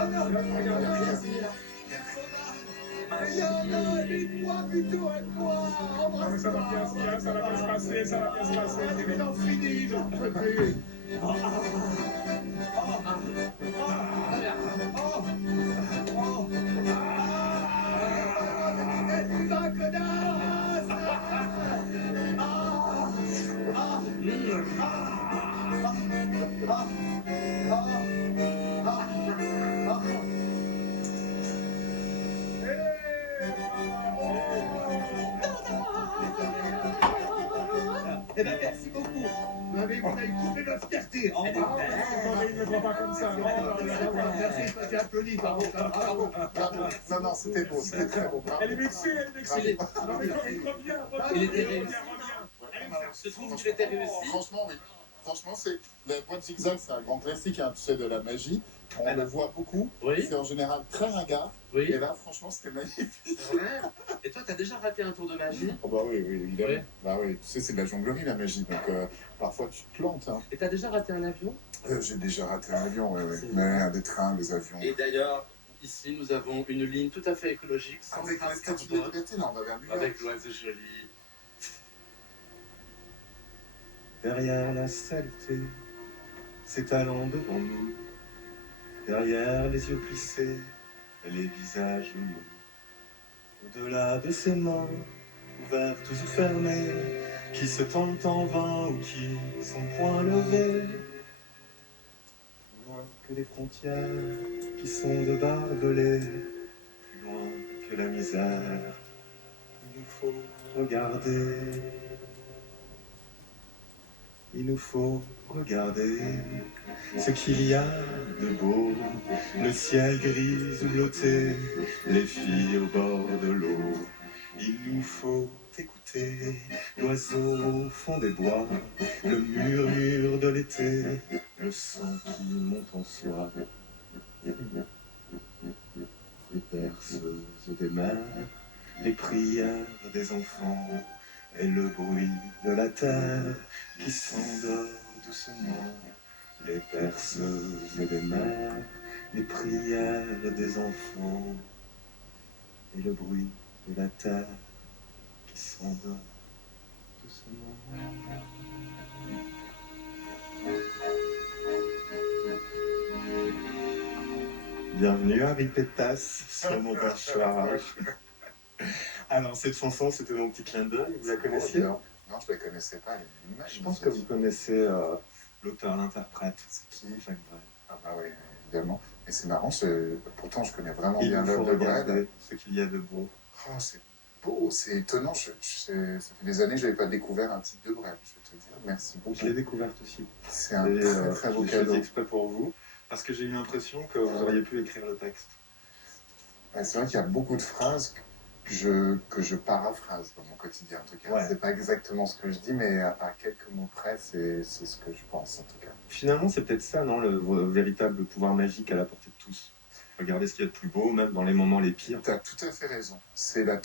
Oh non, non, aide-moi plutôt, aide-moi! Ça va bien se passer, ça va bien se passer. Non, fini, j'en peux plus! Eh ben, merci beaucoup. Vous avez coupé ma fierté. Au revoir. Il ne voit pas comme ça. Merci, je m'étais applaudi, par contre. Bravo. Non, c'était beau, c'était très beau. Elle est vexée. Non, mais reviens. Il était réussi. Je trouve que tu étais réussi. Franchement, oui. Franchement, c'est la boîte zigzag, c'est un grand classique, hein, tu sais, de la magie. On le voit beaucoup. Oui. C'est en général très ringard. Oui. Et là, franchement, c'était magnifique. C'est vrai. Et toi, t'as déjà raté un tour de magie? Oh bah oui, évidemment. Oui. Bah oui, tu sais, c'est de la jonglerie, la magie. Donc, parfois, tu te plantes. Hein. Et t'as déjà raté un avion? J'ai déjà raté un avion, oui. C'est Mais des trains, des avions. Et d'ailleurs, ici, nous avons une ligne tout à fait écologique, sans Avec la trace statue de carbone, liberté, là, on va vers New York. avec l'oiseau joli. Derrière la saleté s'étalant devant nous, derrière les yeux plissés et les visages nus, au-delà de ces mains ouvertes ou fermées, qui se tendent en vain ou qui sont point levées, plus loin que les frontières qui sont de barbelés, plus loin que la misère, il nous faut regarder. Il nous faut regarder ce qu'il y a de beau, le ciel gris ou bleuté, les filles au bord de l'eau. Il nous faut écouter l'oiseau au fond des bois, le murmure de l'été, le sang qui monte en soi. Les berceuses des mers, les prières des enfants, et le bruit de la terre qui s'endort doucement. Les berceuses des mers, les prières des enfants, et le bruit de la terre qui s'endort doucement. Bienvenue à Ripétas sur mon perchoir. Alors cette chanson, c'était mon petit clin d'œil, vous la connaissiez? Non, je la connaissais pas, elle est magnifique. Je pense que vous connaissez l'auteur, l'interprète. C'est qui? Jacques Brel. Ah bah oui, évidemment. Et c'est marrant, pourtant je connais vraiment Il bien nous faut l'œuvre de Brel. regarder ce qu'il y a de beau. Oh, c'est beau, c'est étonnant. Ça fait des années que je n'avais pas découvert un titre de Brel, je vais te dire. Merci beaucoup. Je l'ai découverte aussi. C'est un Et, très très beau je l'ai choisi cadeau. exprès pour vous, parce que j'ai eu l'impression que vous auriez pu écrire le texte. Ouais, c'est vrai qu'il y a beaucoup de phrases que je paraphrase dans mon quotidien, en tout cas. Ouais. C'est pas exactement ce que je dis, mais à quelques mots près, c'est ce que je pense, en tout cas. Finalement, c'est peut-être ça, non, le véritable pouvoir magique à la portée de tous. Regardez ce qu'il y a de plus beau, même dans les moments les pires. Tu as tout à fait raison. C'est l'art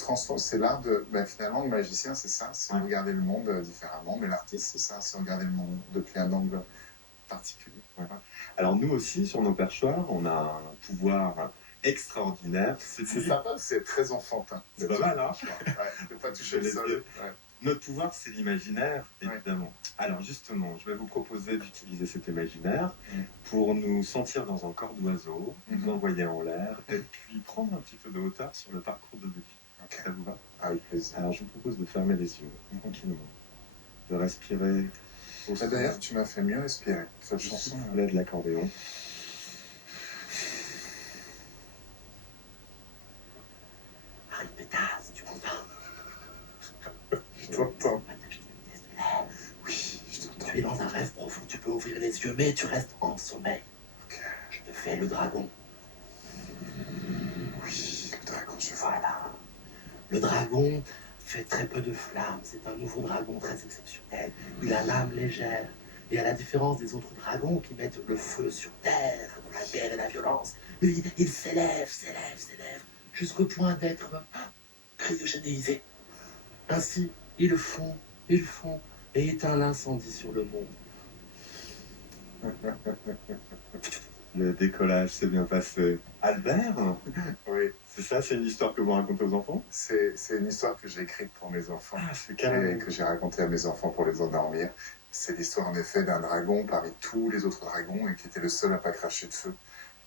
de... finalement, le magicien, c'est ça, c'est regarder le monde différemment. Mais l'artiste, c'est ça, c'est regarder le monde depuis un angle particulier. Ouais. Alors nous aussi, sur nos perchoirs, on a un pouvoir extraordinaire. C'est sympa, c'est très enfantin. C'est pas mal, hein? Ouais, de pas toucher le sol. Ouais. Notre pouvoir, c'est l'imaginaire, évidemment. Alors justement, je vais vous proposer d'utiliser cet imaginaire pour nous sentir dans un corps d'oiseau, nous envoyer en l'air, et puis prendre un petit peu de hauteur sur le parcours de vie. Ça vous va? Avec plaisir. Alors je vous propose de fermer les yeux, tranquillement, de respirer au son D'ailleurs, tu m'as fait mieux respirer. Cette chanson, soufflet de l'accordéon. Harry Pétasse, tu m'entends? je t'entends. Oui, tu es dans un rêve profond, tu peux ouvrir les yeux, mais tu restes en sommeil. Je te fais le dragon. Oui, le dragon, je vois. Voilà. Le dragon fait très peu de flammes. C'est un nouveau dragon très exceptionnel. Il a l'âme légère. Et à la différence des autres dragons qui mettent le feu sur terre, dans la guerre et la violence, lui, il s'élève, jusqu'au point d'être cryogénisé. Ainsi, il fond, et éteint l'incendie sur le monde. Le décollage s'est bien passé. Albert? Oui, C'est ça, c'est une histoire que vous racontez aux enfants? c'est une histoire que j'ai écrite pour mes enfants. c'est Et que j'ai racontée à mes enfants pour les endormir. C'est l'histoire en effet d'un dragon parmi tous les autres dragons et qui était le seul à pas cracher de feu,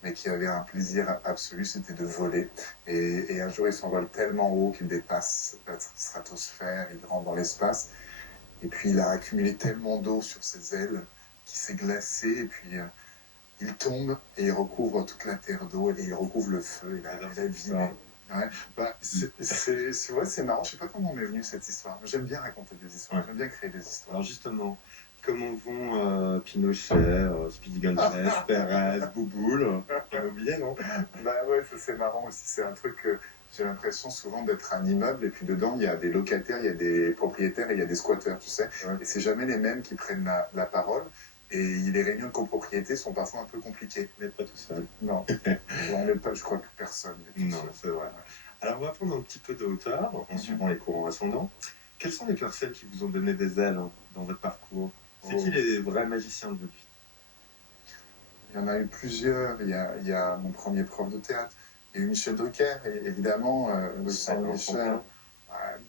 mais qui avait un plaisir absolu, c'était de voler. Et un jour, il s'envole tellement haut qu'il dépasse la stratosphère, il rentre dans l'espace. Et puis, il a accumulé tellement d'eau sur ses ailes qu'il s'est glacé. Et puis, il tombe et il recouvre toute la terre d'eau et il recouvre le feu. Il a viné. Ouais. Bah, c'est marrant. Je sais pas comment m'est venue cette histoire. J'aime bien raconter des histoires. J'aime bien créer des histoires. Alors justement, comment vont Pinochet, Speedy Gonzales, Perez, Bouboule? T'as oublié, non? Bah ouais, ça c'est marrant aussi. C'est un truc que j'ai l'impression souvent d'être un immeuble et puis dedans il y a des locataires, il y a des propriétaires et il y a des squatteurs, tu sais. Ouais. Et c'est jamais les mêmes qui prennent la parole. Et les réunions de copropriété sont parfois un peu compliquées. Vous n'êtes pas tout seul. Non, on n'est pas, je crois que personne n'est tout Non, seul. c'est vrai. Alors on va prendre un petit peu de hauteur en suivant les courants ascendants. Quelles sont les personnes qui vous ont donné des ailes dans votre parcours? C'est qui les vrais magiciens de votre vie? Il y en a eu plusieurs. Il y a mon premier prof de théâtre. Il y a eu Michel Drucker, et évidemment, Michel.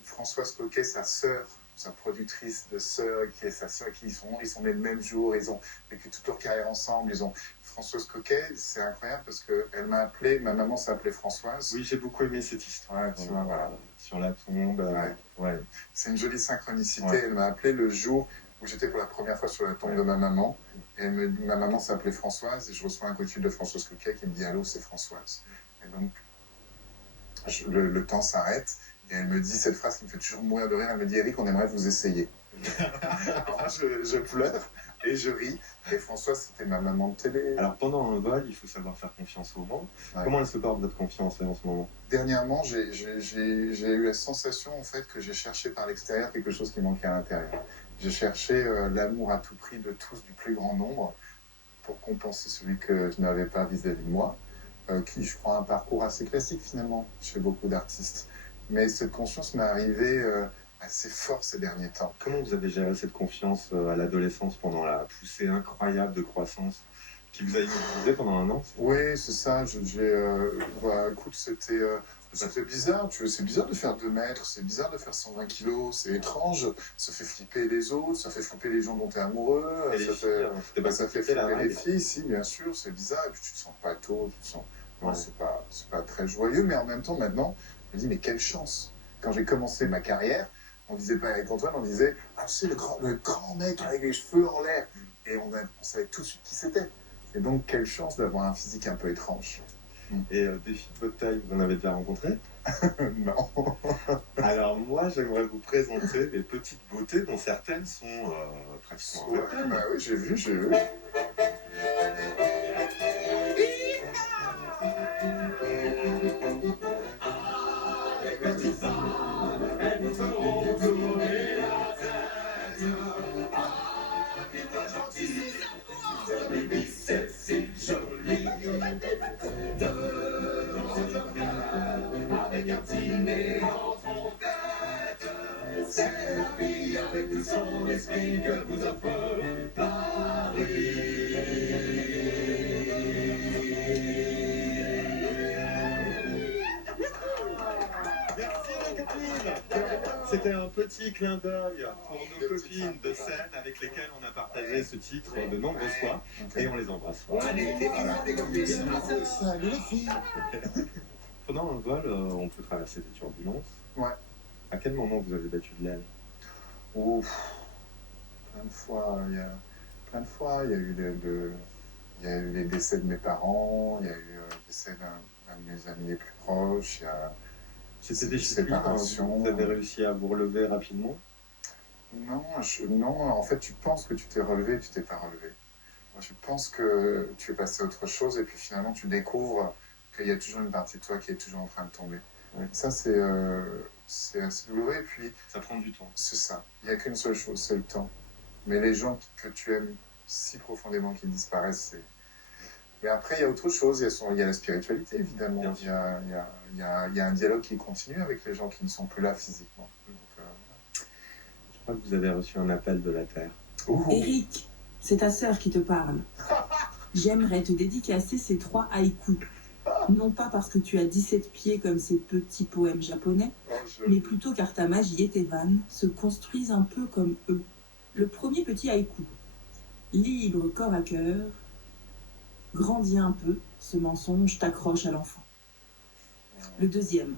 Françoise Coquet, sa sœur, sa productrice de sœur, qui est sa sœur, ils sont nés le même jour, ils ont vécu toute leur carrière ensemble. Françoise Coquet, c'est incroyable parce qu'elle m'a appelé, ma maman s'appelait Françoise. Oui, j'ai beaucoup aimé cette histoire. Ouais, tu vois, voilà. Sur la tombe. Ouais. C'est une jolie synchronicité. Ouais. Elle m'a appelé le jour où j'étais pour la première fois sur la tombe de ma maman. Et ma maman s'appelait Françoise et je reçois un coup de fil de Françoise Coquet qui me dit « Allô, c'est Françoise ». Et donc, le temps s'arrête. Et elle me dit cette phrase qui me fait toujours mourir de rire. Elle me dit « Eric, on aimerait vous essayer ». je pleure et je ris. Et Françoise, c'était ma maman de télé. Alors pendant un vol, il faut savoir faire confiance au vent. Ouais. Comment elle se porte votre confiance en ce moment? Dernièrement, j'ai eu la sensation en fait que j'ai cherché par l'extérieur quelque chose qui manquait à l'intérieur. J'ai cherché l'amour à tout prix de tous, du plus grand nombre, pour compenser celui que je n'avais pas vis-à-vis de moi, qui, je crois, a un parcours assez classique finalement chez beaucoup d'artistes. Mais cette conscience m'est arrivée assez fort ces derniers temps. Comment vous avez géré cette confiance à l'adolescence pendant la poussée incroyable de croissance qui vous a immobilisé pendant un an? Oui, c'est ça. Écoute, c'était bizarre. C'est bizarre de faire 2 mètres, c'est bizarre de faire 120 kilos, c'est étrange. Ça fait flipper les autres, ça fait flipper les gens dont tu es amoureux. Et ça fait flipper les filles, si, bien sûr, c'est bizarre. Et puis tu te sens pas tôt, tu te sens... Non, c'est pas très joyeux, mais en même temps, maintenant, je me dis, mais quelle chance. Quand j'ai commencé ma carrière, on disait pas avec Antoine, on disait « Ah, c'est le grand mec avec les cheveux en l'air ». Et on savait tout de suite qui c'était. Et donc, quelle chance d'avoir un physique un peu étrange. Et des filles de votre taille, vous en avez déjà rencontré? Non. Alors moi, j'aimerais vous présenter des petites beautés dont certaines sont pratiquement... Ouais, bah oui, j'ai vu. Avec un petit nez en trompette, c'est la vie avec tout son esprit que vous offre Paris. Merci la copine. C'était un petit clin d'œil pour nos copines de scène avec lesquelles on a partagé ce titre de nombreuses fois et on les embrasse. Salut les filles. Pendant un vol, on peut traverser des turbulences. Ouais. À quel moment vous avez battu de l'aile? Ouf, plein de fois, il y a il y a eu les décès de mes parents, il y a eu le décès d'un de mes amis les plus proches, il y a C'était difficile, séparation. vous avez réussi à vous relever rapidement? Non, en fait, tu penses que tu t'es relevé et tu t'es pas relevé. Moi, je pense que tu es passé à autre chose et puis finalement, tu découvres qu'il y a toujours une partie de toi qui est toujours en train de tomber. Ouais. Ça, c'est assez douloureux et puis Ça prend du temps. c'est ça. Il n'y a qu'une seule chose, c'est le temps. Mais les gens que tu aimes si profondément qui disparaissent, c'est... Et après, il y a autre chose, il y a la spiritualité, évidemment. Bien Il y a un dialogue qui continue avec les gens qui ne sont plus là physiquement. Donc, Je crois que vous avez reçu un appel de la Terre. Eric, c'est ta sœur qui te parle. J'aimerais te dédicacer ces 3 haïkus. Non pas parce que tu as 17 pieds comme ces petits poèmes japonais, mais plutôt car ta magie et tes vannes se construisent un peu comme eux. Le premier petit haïku. Libre corps à cœur, grandis un peu, ce mensonge t'accroche à l'enfant. Le deuxième.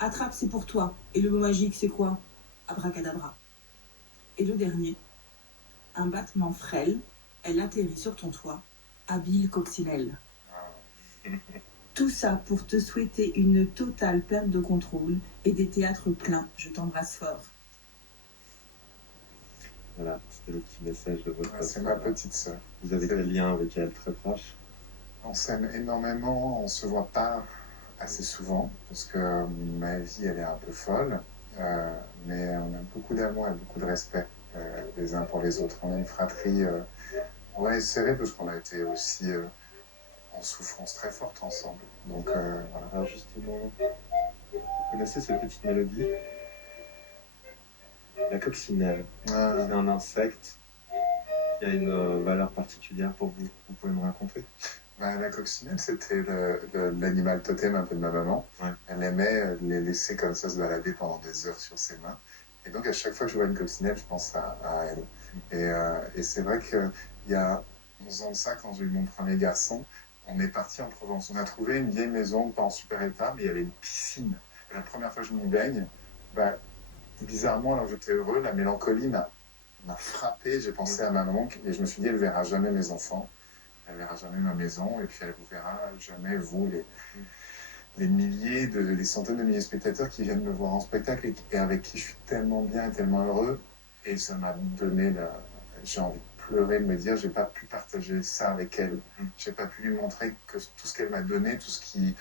Attrape, c'est pour toi. Et le mot magique, c'est quoi? Abracadabra. Et le dernier. Un battement frêle, elle atterrit sur ton toit. Habile coccinelle. Tout ça pour te souhaiter une totale perte de contrôle et des théâtres pleins. Je t'embrasse fort. Voilà, c'était le petit message de votre c'est sœur. ma petite sœur. Vous avez quel lien avec elle très proche? On s'aime énormément, on se voit pas assez souvent, parce que ma vie, elle est un peu folle, mais on a beaucoup d'amour et beaucoup de respect les uns pour les autres. On a une fratrie serrée, parce qu'on a été aussi en souffrance très forte ensemble. Donc voilà. Alors justement, vous connaissez cette petite mélodie? La coccinelle. C'est un insecte qui a une valeur particulière pour vous. Vous pouvez me raconter? La coccinelle, c'était l'animal totem un peu de ma maman. Ouais. Elle aimait les laisser comme ça se balader pendant des heures sur ses mains. Et donc, à chaque fois que je vois une coccinelle, je pense à elle. Et c'est vrai qu'il y a 11 ans de ça, quand j'ai eu mon premier garçon, on est parti en Provence. On a trouvé une vieille maison, pas en super état, mais il y avait une piscine. Et la première fois que je m'y baigne, bizarrement, alors j'étais heureux, la mélancolie m'a frappé. J'ai pensé à ma maman et je me suis dit, elle ne verra jamais mes enfants. Elle verra jamais ma maison et puis elle vous verra jamais, vous, les milliers, les centaines de milliers de spectateurs qui viennent me voir en spectacle et avec qui je suis tellement bien et tellement heureux. Et ça m'a donné j'ai envie de pleurer, de me dire, j'ai pas pu partager ça avec elle. J'ai pas pu lui montrer que tout ce qu'elle m'a donné, tout ce qui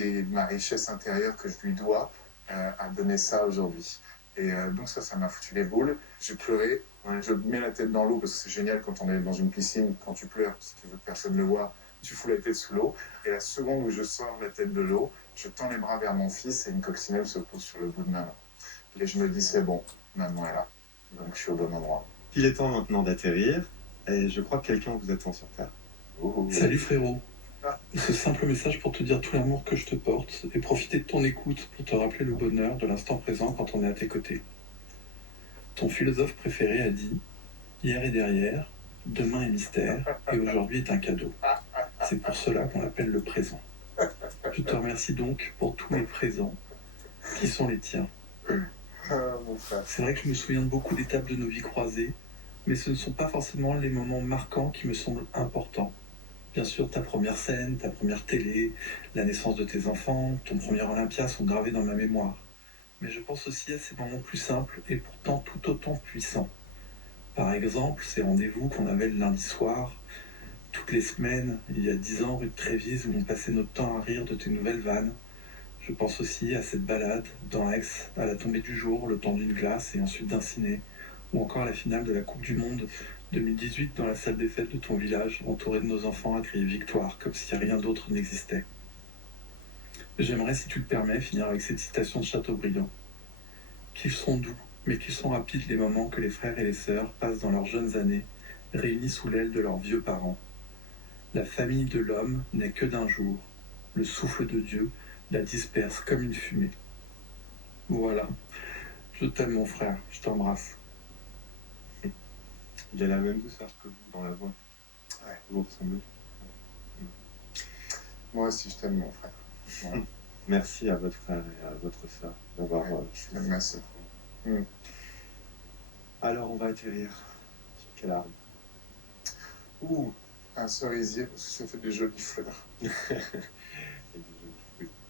est ma richesse intérieure que je lui dois, a donné ça aujourd'hui. Et donc ça m'a foutu les boules. J'ai pleuré. Je mets la tête dans l'eau parce que c'est génial quand on est dans une piscine, quand tu pleures, si tu veux que personne ne le voit, tu fous la tête sous l'eau. Et la seconde où je sors la tête de l'eau, je tends les bras vers mon fils et une coccinelle se pose sur le bout de ma main. Et je me dis, c'est bon, maman est là. Donc je suis au bon endroit. Il est temps maintenant d'atterrir et je crois que quelqu'un vous attend sur Terre. Salut frérot. Ce simple message pour te dire tout l'amour que je te porte et profiter de ton écoute pour te rappeler le bonheur de l'instant présent quand on est à tes côtés. Ton philosophe préféré a dit « Hier est derrière, demain est mystère et aujourd'hui est un cadeau ». C'est pour cela qu'on l'appelle le présent. Je te remercie donc pour tous les présents qui sont les tiens. C'est vrai que je me souviens de beaucoup d'étapes de nos vies croisées, mais ce ne sont pas forcément les moments marquants qui me semblent importants. Bien sûr, ta première scène, ta première télé, la naissance de tes enfants, ton premier Olympia sont gravés dans ma mémoire. Mais je pense aussi à ces moments plus simples et pourtant tout autant puissants. Par exemple, ces rendez-vous qu'on avait le lundi soir, toutes les semaines, il y a 10 ans, rue de Trévise, où on passait notre temps à rire de tes nouvelles vannes. Je pense aussi à cette balade dans Aix, à la tombée du jour, le temps d'une glace et ensuite d'un ciné, ou encore à la finale de la Coupe du Monde 2018 dans la salle des fêtes de ton village, entouré de nos enfants à crier victoire, comme si rien d'autre n'existait. J'aimerais, si tu le permets, finir avec cette citation de Chateaubriand. Qu'ils sont doux, mais qu'ils sont rapides les moments que les frères et les sœurs passent dans leurs jeunes années, réunis sous l'aile de leurs vieux parents. La famille de l'homme n'est que d'un jour. Le souffle de Dieu la disperse comme une fumée. Voilà. Je t'aime, mon frère. Je t'embrasse. Il a la même douceur que vous dans la voix. Ouais. Vous ressemblez. Moi aussi, je t'aime, mon frère. Ouais. Merci à votre frère et à votre sœur d'avoir. Je t'aime, ma sœur. Alors, on va atterrir sur quel arbre? Ouh, un cerisier, parce que ça fait des jolies fleurs.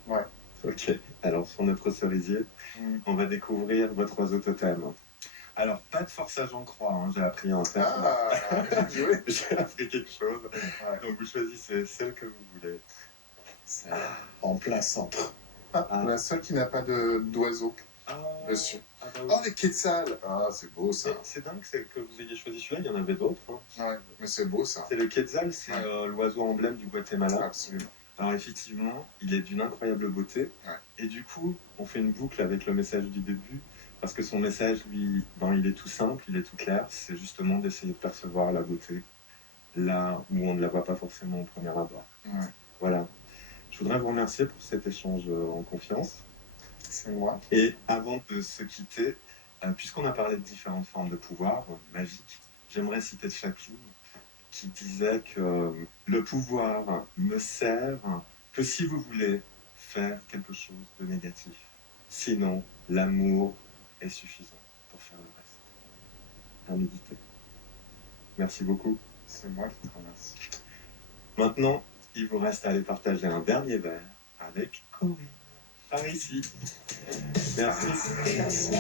Ouais. Ok. Alors, sur notre cerisier, on va découvrir votre oiseau totem. Alors, pas de forçage en croix, hein, j'ai appris en fait. Ah, j'ai joué. J'ai appris quelque chose. Ouais. Donc, vous choisissez celle que vous voulez. C'est en plein centre. La seule qui n'a pas d'oiseau dessus. Ah, bah, Oh, les quetzals. Ah, c'est beau, ça. c'est dingue que vous ayez choisi celui-là, il y en avait d'autres. Hein. Ouais, mais c'est beau, ça. C'est le quetzal, c'est l'oiseau emblème du Guatemala. Absolument. Alors effectivement, il est d'une incroyable beauté. Ouais. Et du coup, on fait une boucle avec le message du début, parce que son message, lui, il est tout simple, il est tout clair. C'est justement d'essayer de percevoir la beauté là où on ne la voit pas forcément au premier abord. Ouais. Voilà. Je voudrais vous remercier pour cet échange en confiance. C'est moi. Et avant de se quitter, puisqu'on a parlé de différentes formes de pouvoir magiques, j'aimerais citer Chaplin qui disait que le pouvoir me sert que si vous voulez faire quelque chose de négatif. Sinon, l'amour est suffisant pour faire le reste. À méditer. Merci beaucoup. C'est moi qui te remercie. Maintenant, il vous reste à aller partager un dernier verre avec Corinne. Par ici. Merci. Merci.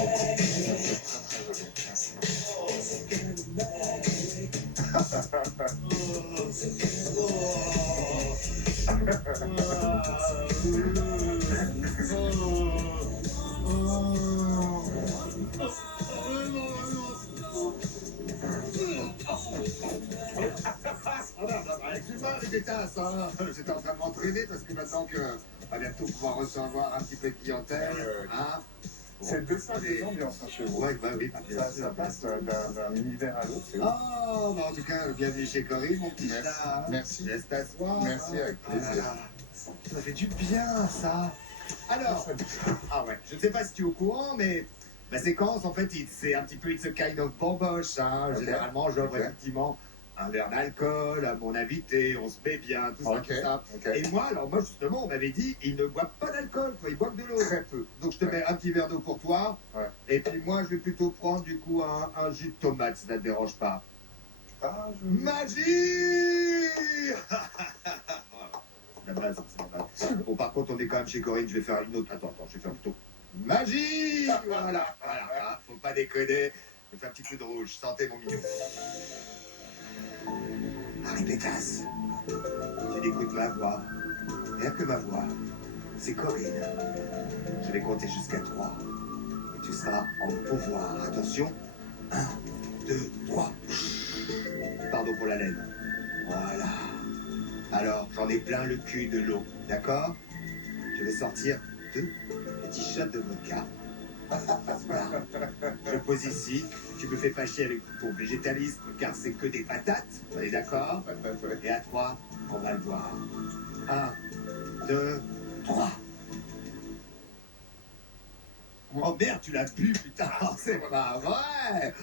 J'étais en train de m'entraîner parce que maintenant que on va bientôt pouvoir recevoir un petit peu de clientèle, hein. C'est deux salles d'ambiance chez vous. Ouais, bah oui, Ça passe d'un univers à l'autre. C'est oh, bah en tout cas, bienvenue chez Corinne, mon petit chat. Merci. Laisse t'asseoir. Merci, avec plaisir. Ça fait du bien, ça. Alors, ouais, je ne sais pas si tu es au courant, mais la séquence, en fait, c'est un petit peu It's a kind of bamboche, hein. Okay. Généralement, j'offre effectivement un verre d'alcool à mon invité, on se met bien, tout ça, tout ça. Okay. Et moi, justement, on m'avait dit, ils ne boivent pas d'alcool, quoi, ils boivent de l'eau. Très peu. Donc, je te mets un petit verre d'eau pour toi. Ouais. Et puis, moi, je vais plutôt prendre, du coup, un jus de tomate, si ça ne te dérange pas. Ah, Magie. C'est la base, c'est la base. Bon, par contre, on est quand même chez Corinne, je vais faire une autre. Attends, je vais faire plutôt. Magie. Voilà. Faut pas déconner. Je vais faire un petit peu de rouge. Sentez mon mignon. Harry Pétasse, tu n'écoutes ma voix, rien que ma voix, c'est Corinne. Je vais compter jusqu'à 3 et tu seras en pouvoir. Attention, 1, 2, 3. Pardon pour la laine. Voilà. Alors, j'en ai plein le cul de l'eau, d'accord? Je vais sortir 2 petits shots de vodka. Voilà. Je pose ici, tu me fais pas chier avec ton végétalisme car c'est que des patates, on est d'accord? Et à 3, on va le voir. 1, 2, 3. Oh merde, tu l'as bu, putain, c'est pas vrai.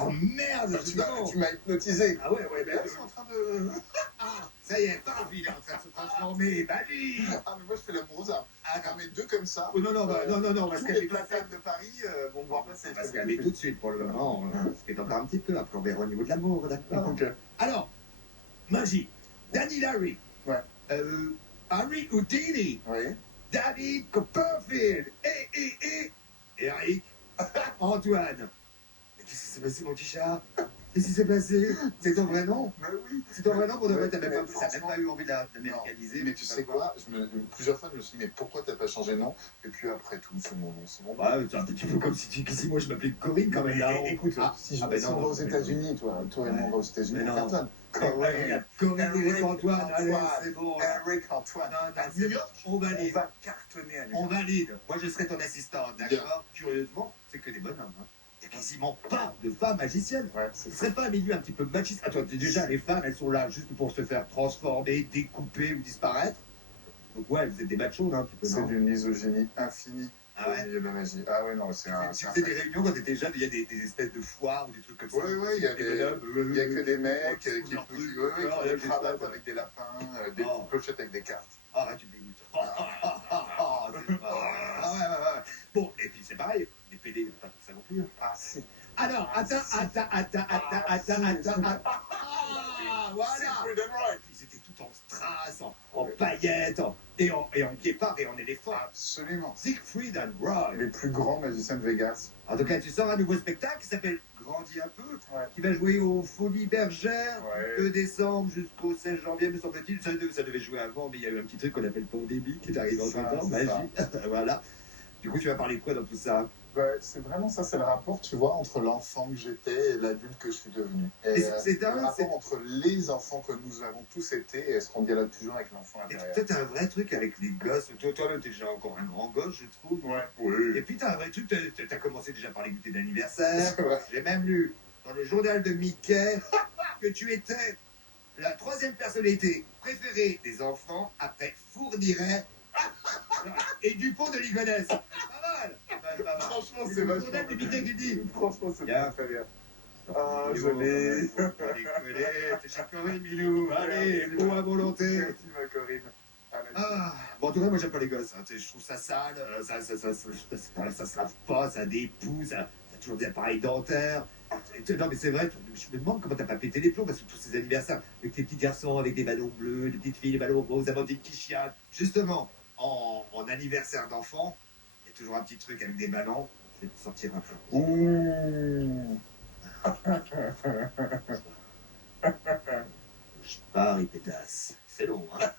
Oh merde, tu m'as hypnotisé. Ah ouais, mais là, je suis en train de... Ah, ça y est, paf, il est en train de se transformer, Bali. Ah, mais moi, je fais l'amourosa. Ah, mais deux comme ça. Oh, non, on va se Tous calmer. les platanes de Paris vont voir passer. On va se calmer tout de suite pour le moment. Ce qui est encore un petit peu, après on verra au niveau de l'amour, d'accord? Ok. Alors, magie, Danny Larry. Ouais. Harry Houdini. Oui. David Copperfield. Et Eric. Antoine. Mais qu'est-ce qui s'est passé, mon petit chat? Qu'est-ce qui s'est passé? C'est ton vrai nom? Mais oui. C'est ton vrai nom pour de vrai? T'as même franchement, pas eu envie de l'américaniser? Mais tu sais quoi, plusieurs fois, je me suis dit, mais pourquoi t'as pas changé de nom? Et puis après tout, c'est mon nom, c'est mon nom. Ouais, c'est un petit peu comme si moi je m'appelais Corinne quand même. Écoute, Si on va aux États-Unis, toi et moi, on va aux États-Unis, Mais on non. cartonne. Corinne, Eric, Antoine, allez, c'est bon. Eric Antoine. Non, À c'est New bon. York, On on valide. va cartonner à New On York. valide. Moi, je serai ton assistante, d'accord? Curieusement, c'est que des bonhommes. Hein. Il n'y a quasiment pas de femmes magiciennes. Ouais, Ce serait pas un milieu un petit peu machiste? Attends, déjà, les femmes, elles sont là juste pour se faire transformer, découper ou disparaître. Donc ouais, vous êtes des machos, hein, un petit peu, C'est non? d'une misogynie infinie. au milieu de la magie. Ah ouais, non, c'est un... Tu faisais des réunions quand t'étais jeune, il y a des espèces de foires ou des trucs comme ça. Oui, il y a que des mecs qui cravatent avec des lapins, des pochettes avec des cartes. Ah, tu me dégoûtes. C'est pas vrai. Ouais. Bon, et puis c'est pareil, les PD, il n'y a pas tout ça non plus. Ah, si. Alors, attends. Ah, voilà. Ils étaient tout en strass, en paillettes, et en guépard et en éléphant. Absolument. Siegfried and Roy. Les plus grands magiciens de Vegas. En tout cas, tu sors un nouveau spectacle qui s'appelle Grandis un peu, qui va jouer aux Folies Bergères, 2 décembre jusqu'au 16 janvier, me semble-t-il. Ça devait jouer avant, mais il y a eu un petit truc qu'on appelle pandémie qui est arrivé en temps, magie. Voilà. Du coup, tu vas parler de quoi dans tout ça? C'est vraiment ça, c'est le rapport, tu vois, entre l'enfant que j'étais et l'adulte que je suis devenu. Et c'est le rapport entre les enfants que nous avons tous été et est-ce qu'on dialogue toujours avec l'enfant à l'intérieur. Toi, t'as un vrai truc avec les gosses. Toi-même, t'es déjà encore un grand gosse, je trouve. Oui. Et puis, t'as un vrai truc, t'as commencé déjà par les goûters d'anniversaire. J'ai même lu dans le journal de Mickey que tu étais la 3e personnalité préférée des enfants après Fourniret et Dupont de Ligonnès. Pas mal. Franchement, c'est vachement. Le journal de Mickey qui dit. Franchement, c'est très bien. Ah, je l'ai. T'es chaque Corinne, Milou. Allez, mot à volonté. Merci, ma Corinne. Bon, en tout cas, moi, j'aime pas les gosses. Hein. Je trouve ça sale. Ça se lave pas, ça dépouille, ça a toujours des appareils dentaires. Non, mais c'est vrai, je me demande comment t'as pas pété les plombs parce que tous ces anniversaires, avec tes petits garçons, avec des ballons bleus, des petites filles, des ballons roses, Amandine qui chiale. Justement, en anniversaire d'enfant, il y a toujours un petit truc avec des ballons. Je vais te sortir un peu. Ouh. Je parie, pétasse. C'est long, hein.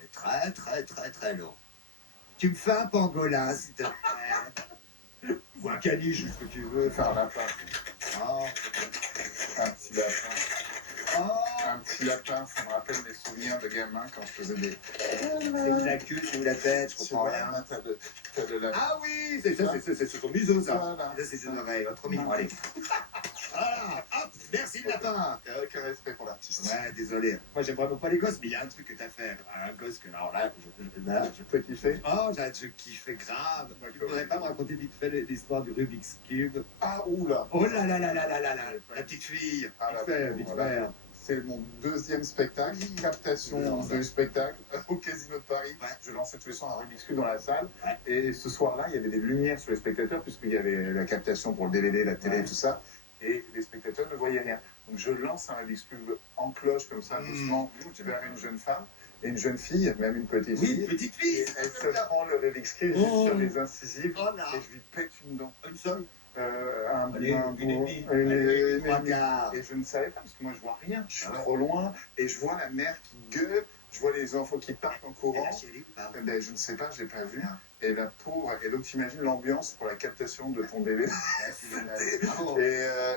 C'est très long. Tu me fais un pangolin, s'il te plaît. Ou un caniche, ce que tu veux. Faire un lapin. Oh. Un petit lapin. Un petit lapin, ça me rappelle mes souvenirs de gamin quand je faisais des... C'est où la queue, c'est où la tête, je comprends rien. T'as de la... Ah oui, c'est son museau, ça. Voilà. Là, c'est ses oreilles. Trop mignon, allez. Voilà, hop, merci le lapin. Aucun respect pour l'artiste. Ouais, désolé. Moi, j'aime vraiment pas les gosses, mais il y a un truc que t'as fait. Un gosse que, alors là, je peux kiffer. Oh, je kiffais grave. Tu voudrais pas me raconter vite fait l'histoire du Rubik's Cube? Ah, oula. Oh là là, la petite fille. Vite fait. C'est mon 2e spectacle, captation de spectacle au Casino de Paris. Je lançais tous les soirs un Rubik's Cube dans la salle. Et ce soir-là, il y avait des lumières sur les spectateurs, puisqu'il y avait la captation pour le DVD, la télé, tout ça. Et les spectateurs ne voyaient rien. Donc je lance un Rubik's Cube en cloche, comme ça, doucement, vers une jeune femme. Et une jeune fille, même une petite fille. Oui, petite fille. Et elle se prend le Rubik's Cube sur les incisives. Et je lui pète une dent. Une seule. Une et je ne savais pas parce que moi je vois rien, je suis trop loin et je vois la mère qui gueule, je vois les enfants qui partent en courant. Je ne sais pas, je n'ai pas vu. Et la pauvre, et donc t'imagines l'ambiance pour la captation de ton bébé.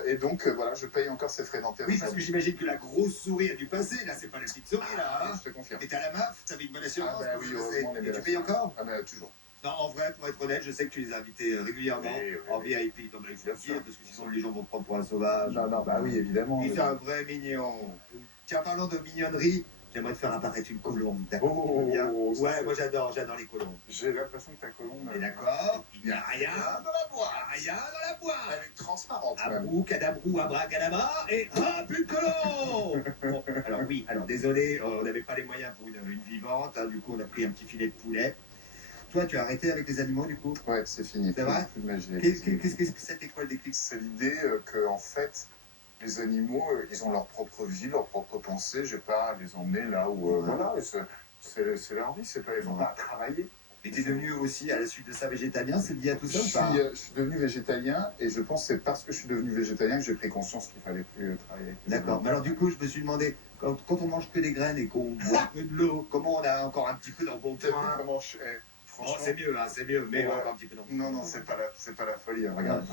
Et donc voilà, je paye encore ces frais dentaires. Oui, parce que j'imagine que la grosse souris a dû passer, là c'est pas la petite souris là. Je te confirme. Et t'as la MAF, t'avais une bonne assurance. Oui, heureusement, et tu payes encore? Toujours. Non, en vrai, pour être honnête, je sais que tu les as invités régulièrement en VIP, dans les frontières, parce que sinon les gens vont te prendre pour un sauvage. Non, oui, évidemment. Il fait un vrai mignon. Tiens, parlant de mignonnerie, j'aimerais te faire apparaître une colombe. D'accord? Ouais, moi j'adore les colombes. J'ai l'impression que ta colombe... Et d'accord, il n'y a rien dans la boîte. Rien dans la boîte. Elle est transparente. Abracadabrou, abracadabra, et hop, une colombe. Bon, alors désolé, on n'avait pas les moyens pour une vivante, hein, du coup on a pris un petit filet de poulet. Toi, tu as arrêté avec les animaux, du coup? Ouais, c'est fini. C'est vrai? Qu'est-ce que c'était quoi le déclic? C'est l'idée que, en fait, les animaux, ils ont leur propre vie, leur propre pensée. J'ai pas à les emmener là où... Voilà, c'est leur vie, c'est pas... Ils vont pas travailler. Et tu es devenu aussi, à la suite de ça, végétalien? C'est lié à tout ça ou pas? Je suis devenu végétalien et je pense que c'est parce que je suis devenu végétalien que j'ai pris conscience qu'il fallait plus travailler. D'accord. Mais alors, du coup, je me suis demandé, quand on mange que des graines et qu'on boit que de l'eau, comment on a encore un petit peu d'embonpoint? Franchement, c'est mieux, mais encore un petit peu d'embonpoint. Non, c'est pas la folie, hein, regarde.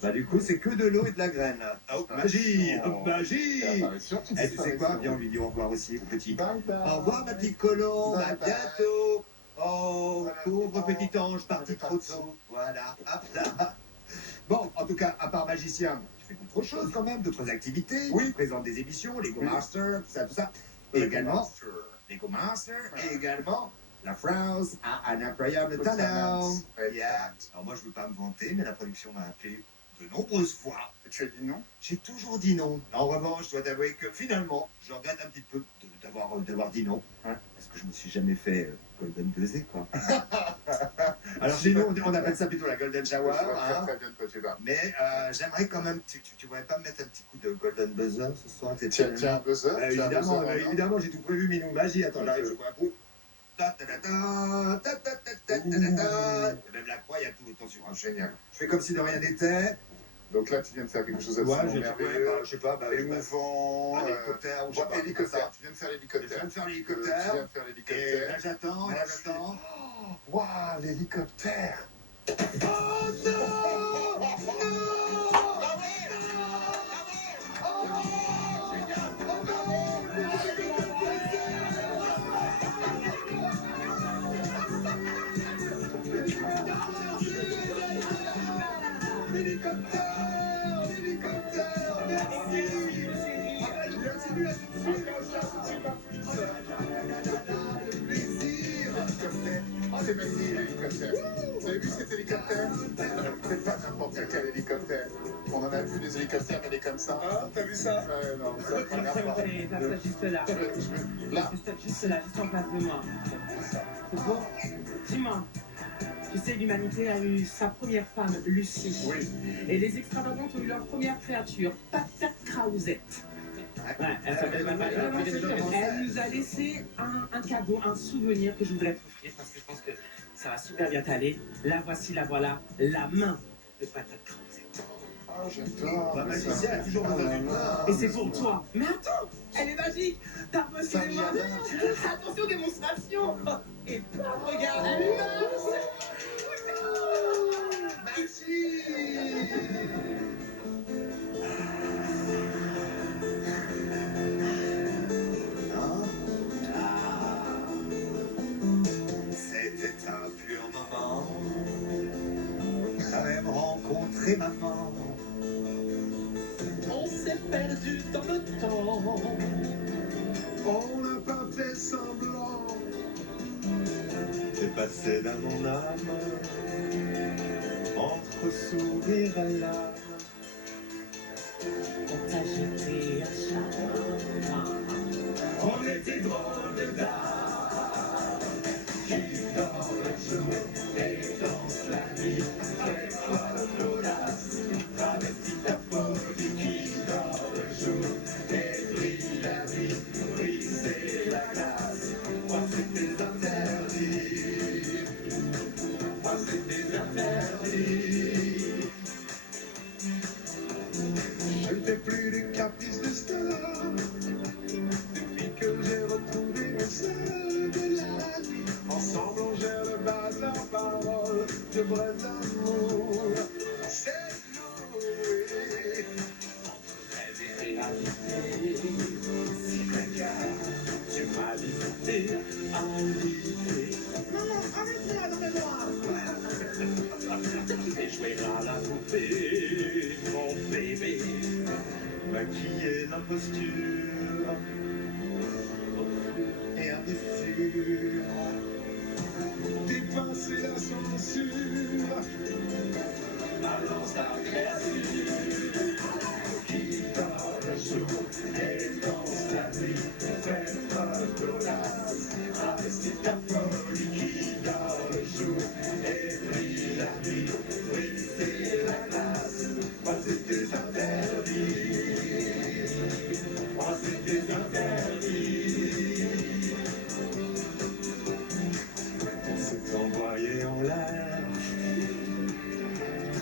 Bah, du coup, c'est que de l'eau et de la graine. Oh, magie! Magie! Et tu sais quoi? Viens, on lui dit au revoir aussi, au petit. Au revoir, ma petite colombe, à bientôt! Oh, pauvre petit ange parti trop tôt. Voilà, hop là. Bon, en tout cas, à part magicien, tu fais d'autres choses quand même, d'autres activités. Oui. Tu présentes des émissions, Lego Master, tout ça. Et également, Lego Master, et également La France a un incroyable talent. talent. Yeah. Alors moi, je veux pas me vanter, mais la production m'a appelé de nombreuses fois. Tu as dit non? J'ai toujours dit non. En revanche, je dois t'avouer que finalement, je regrette un petit peu d'avoir dit non. Ouais. Parce que je me suis jamais fait Golden Buzzer, quoi. Alors chez nous, on appelle ça plutôt la Golden Shower. Je vois Hein. très bien de quoi tu vas. Mais j'aimerais quand même, tu voudrais pas me mettre un petit coup de Golden Buzzer ce soir? Tiens, un buzzer. Évidemment, j'ai tout prévu, Minou. Magie, attends, j'arrive, je vois un coup. Ta-ta-ta-ta, ta-ta-ta-ta-ta-ta. Même la croix, il y a tout. Attention, hein. Génial. Je fais comme si de rien n'était. Donc là, tu viens de faire quelque chose Ouais, d'absolument merveilleux. je sais pas, Émouvant. un hélicoptère, ou je sais pas. Hélicoptère. Tu viens de faire Je l'hélicoptère. viens de faire Tu l'hélicoptère. viens de faire Et l'hélicoptère. là, j'attends, là, j'attends. Waouh, l'hélicoptère. Ah, c'est facile, l'hélicoptère. Vous avez vu cet hélicoptère? C'est pas n'importe quel hélicoptère. On en a vu des hélicoptères, mais des comme ça. Ah, t'as vu ça? Non, ça ne regarde pas. Allez, passe ça juste là. Là. Juste là, juste en face de moi. C'est bon? Dis-moi. Tu sais, l'humanité a eu sa première femme, Lucie. Oui. Et les extravagantes ont eu leur première créature, Patate Krausette. Ouais, elle s'appelle Elle nous a laissé un cadeau, un souvenir que je voudrais t'offrir parce que je pense que ça va super bien t'aller. La voici, la voilà, la main de Patate Krausette. Ah, j'adore. La magicienne a toujours besoin d'une main. Et c'est pour toi. Mais attends, elle est magique. T'as reçu Ça les y mains. est. Attention, démonstration. Et pas, regarde, elle marche. C'était un pur moment. J'avais rencontré maman. On s'est perdu dans le temps. On n'a pas fait semblant. J'ai passé dans mon âme entre sourire et larmes. On t'a jeté un charme. On était drôles de dames. Qui dort le jour et danse la nuit. Fais-moi l'audace, travestis ta folie. Qui dort le jour et brille la vie. Briser la glace, moi c'était interdit. Moi c'était interdit. Je ne fais plus de caprices de star. Depuis que j'ai retrouvé mes sœurs de la vie. Ensemble on gère le bazar, parole de vrai amour. C'est loué. Entre rêve et réalité. Si regarde, tu m'as visité, invité. Maman, arrête-moi dans mes bras. Et jouer à la poupée, mon bébé. Maquiller l'imposture Et imbécile. Dépasser la censure. Balance ta créature. Qui dort le jour et danse la nuit. Fais preuve d'audace, travestis ta folie. Qui dort le jour et brille la nuit. Briser la glace, moi c'était interdit. Moi c'était interdit. On s'est envoyé en l'air,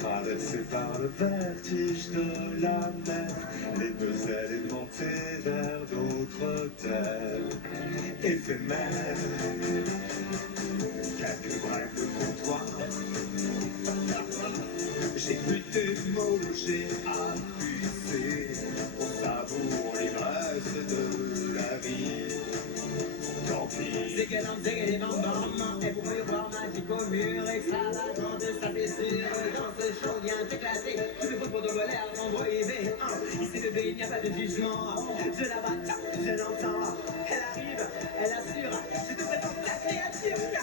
traversé par le vertige de la mer. Les deux ailes montées vers d'autres terres éphémères. Quelques brèves de comptoir. J'ai bu tes mots, j'ai abusé. On savoure l'ivresse de la vie. Tant pis. Zégalant, zégalé, bam, bam. Elle pourrait voir magique au mur. Extravagante, ça fait sûr. Dans ce show vient t'éclater. Tout le monde de voleur, envoyé. Ici, bébé, il n'y a pas de jugement. Je la vois, je l'entends. Elle arrive, elle assure. Je te présente la créature.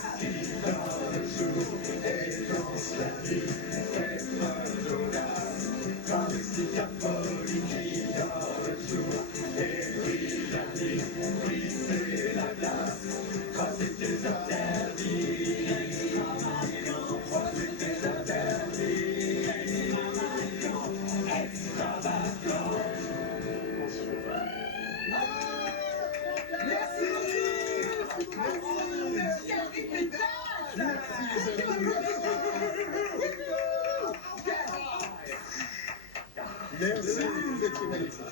Merci, vous étiez magnifique.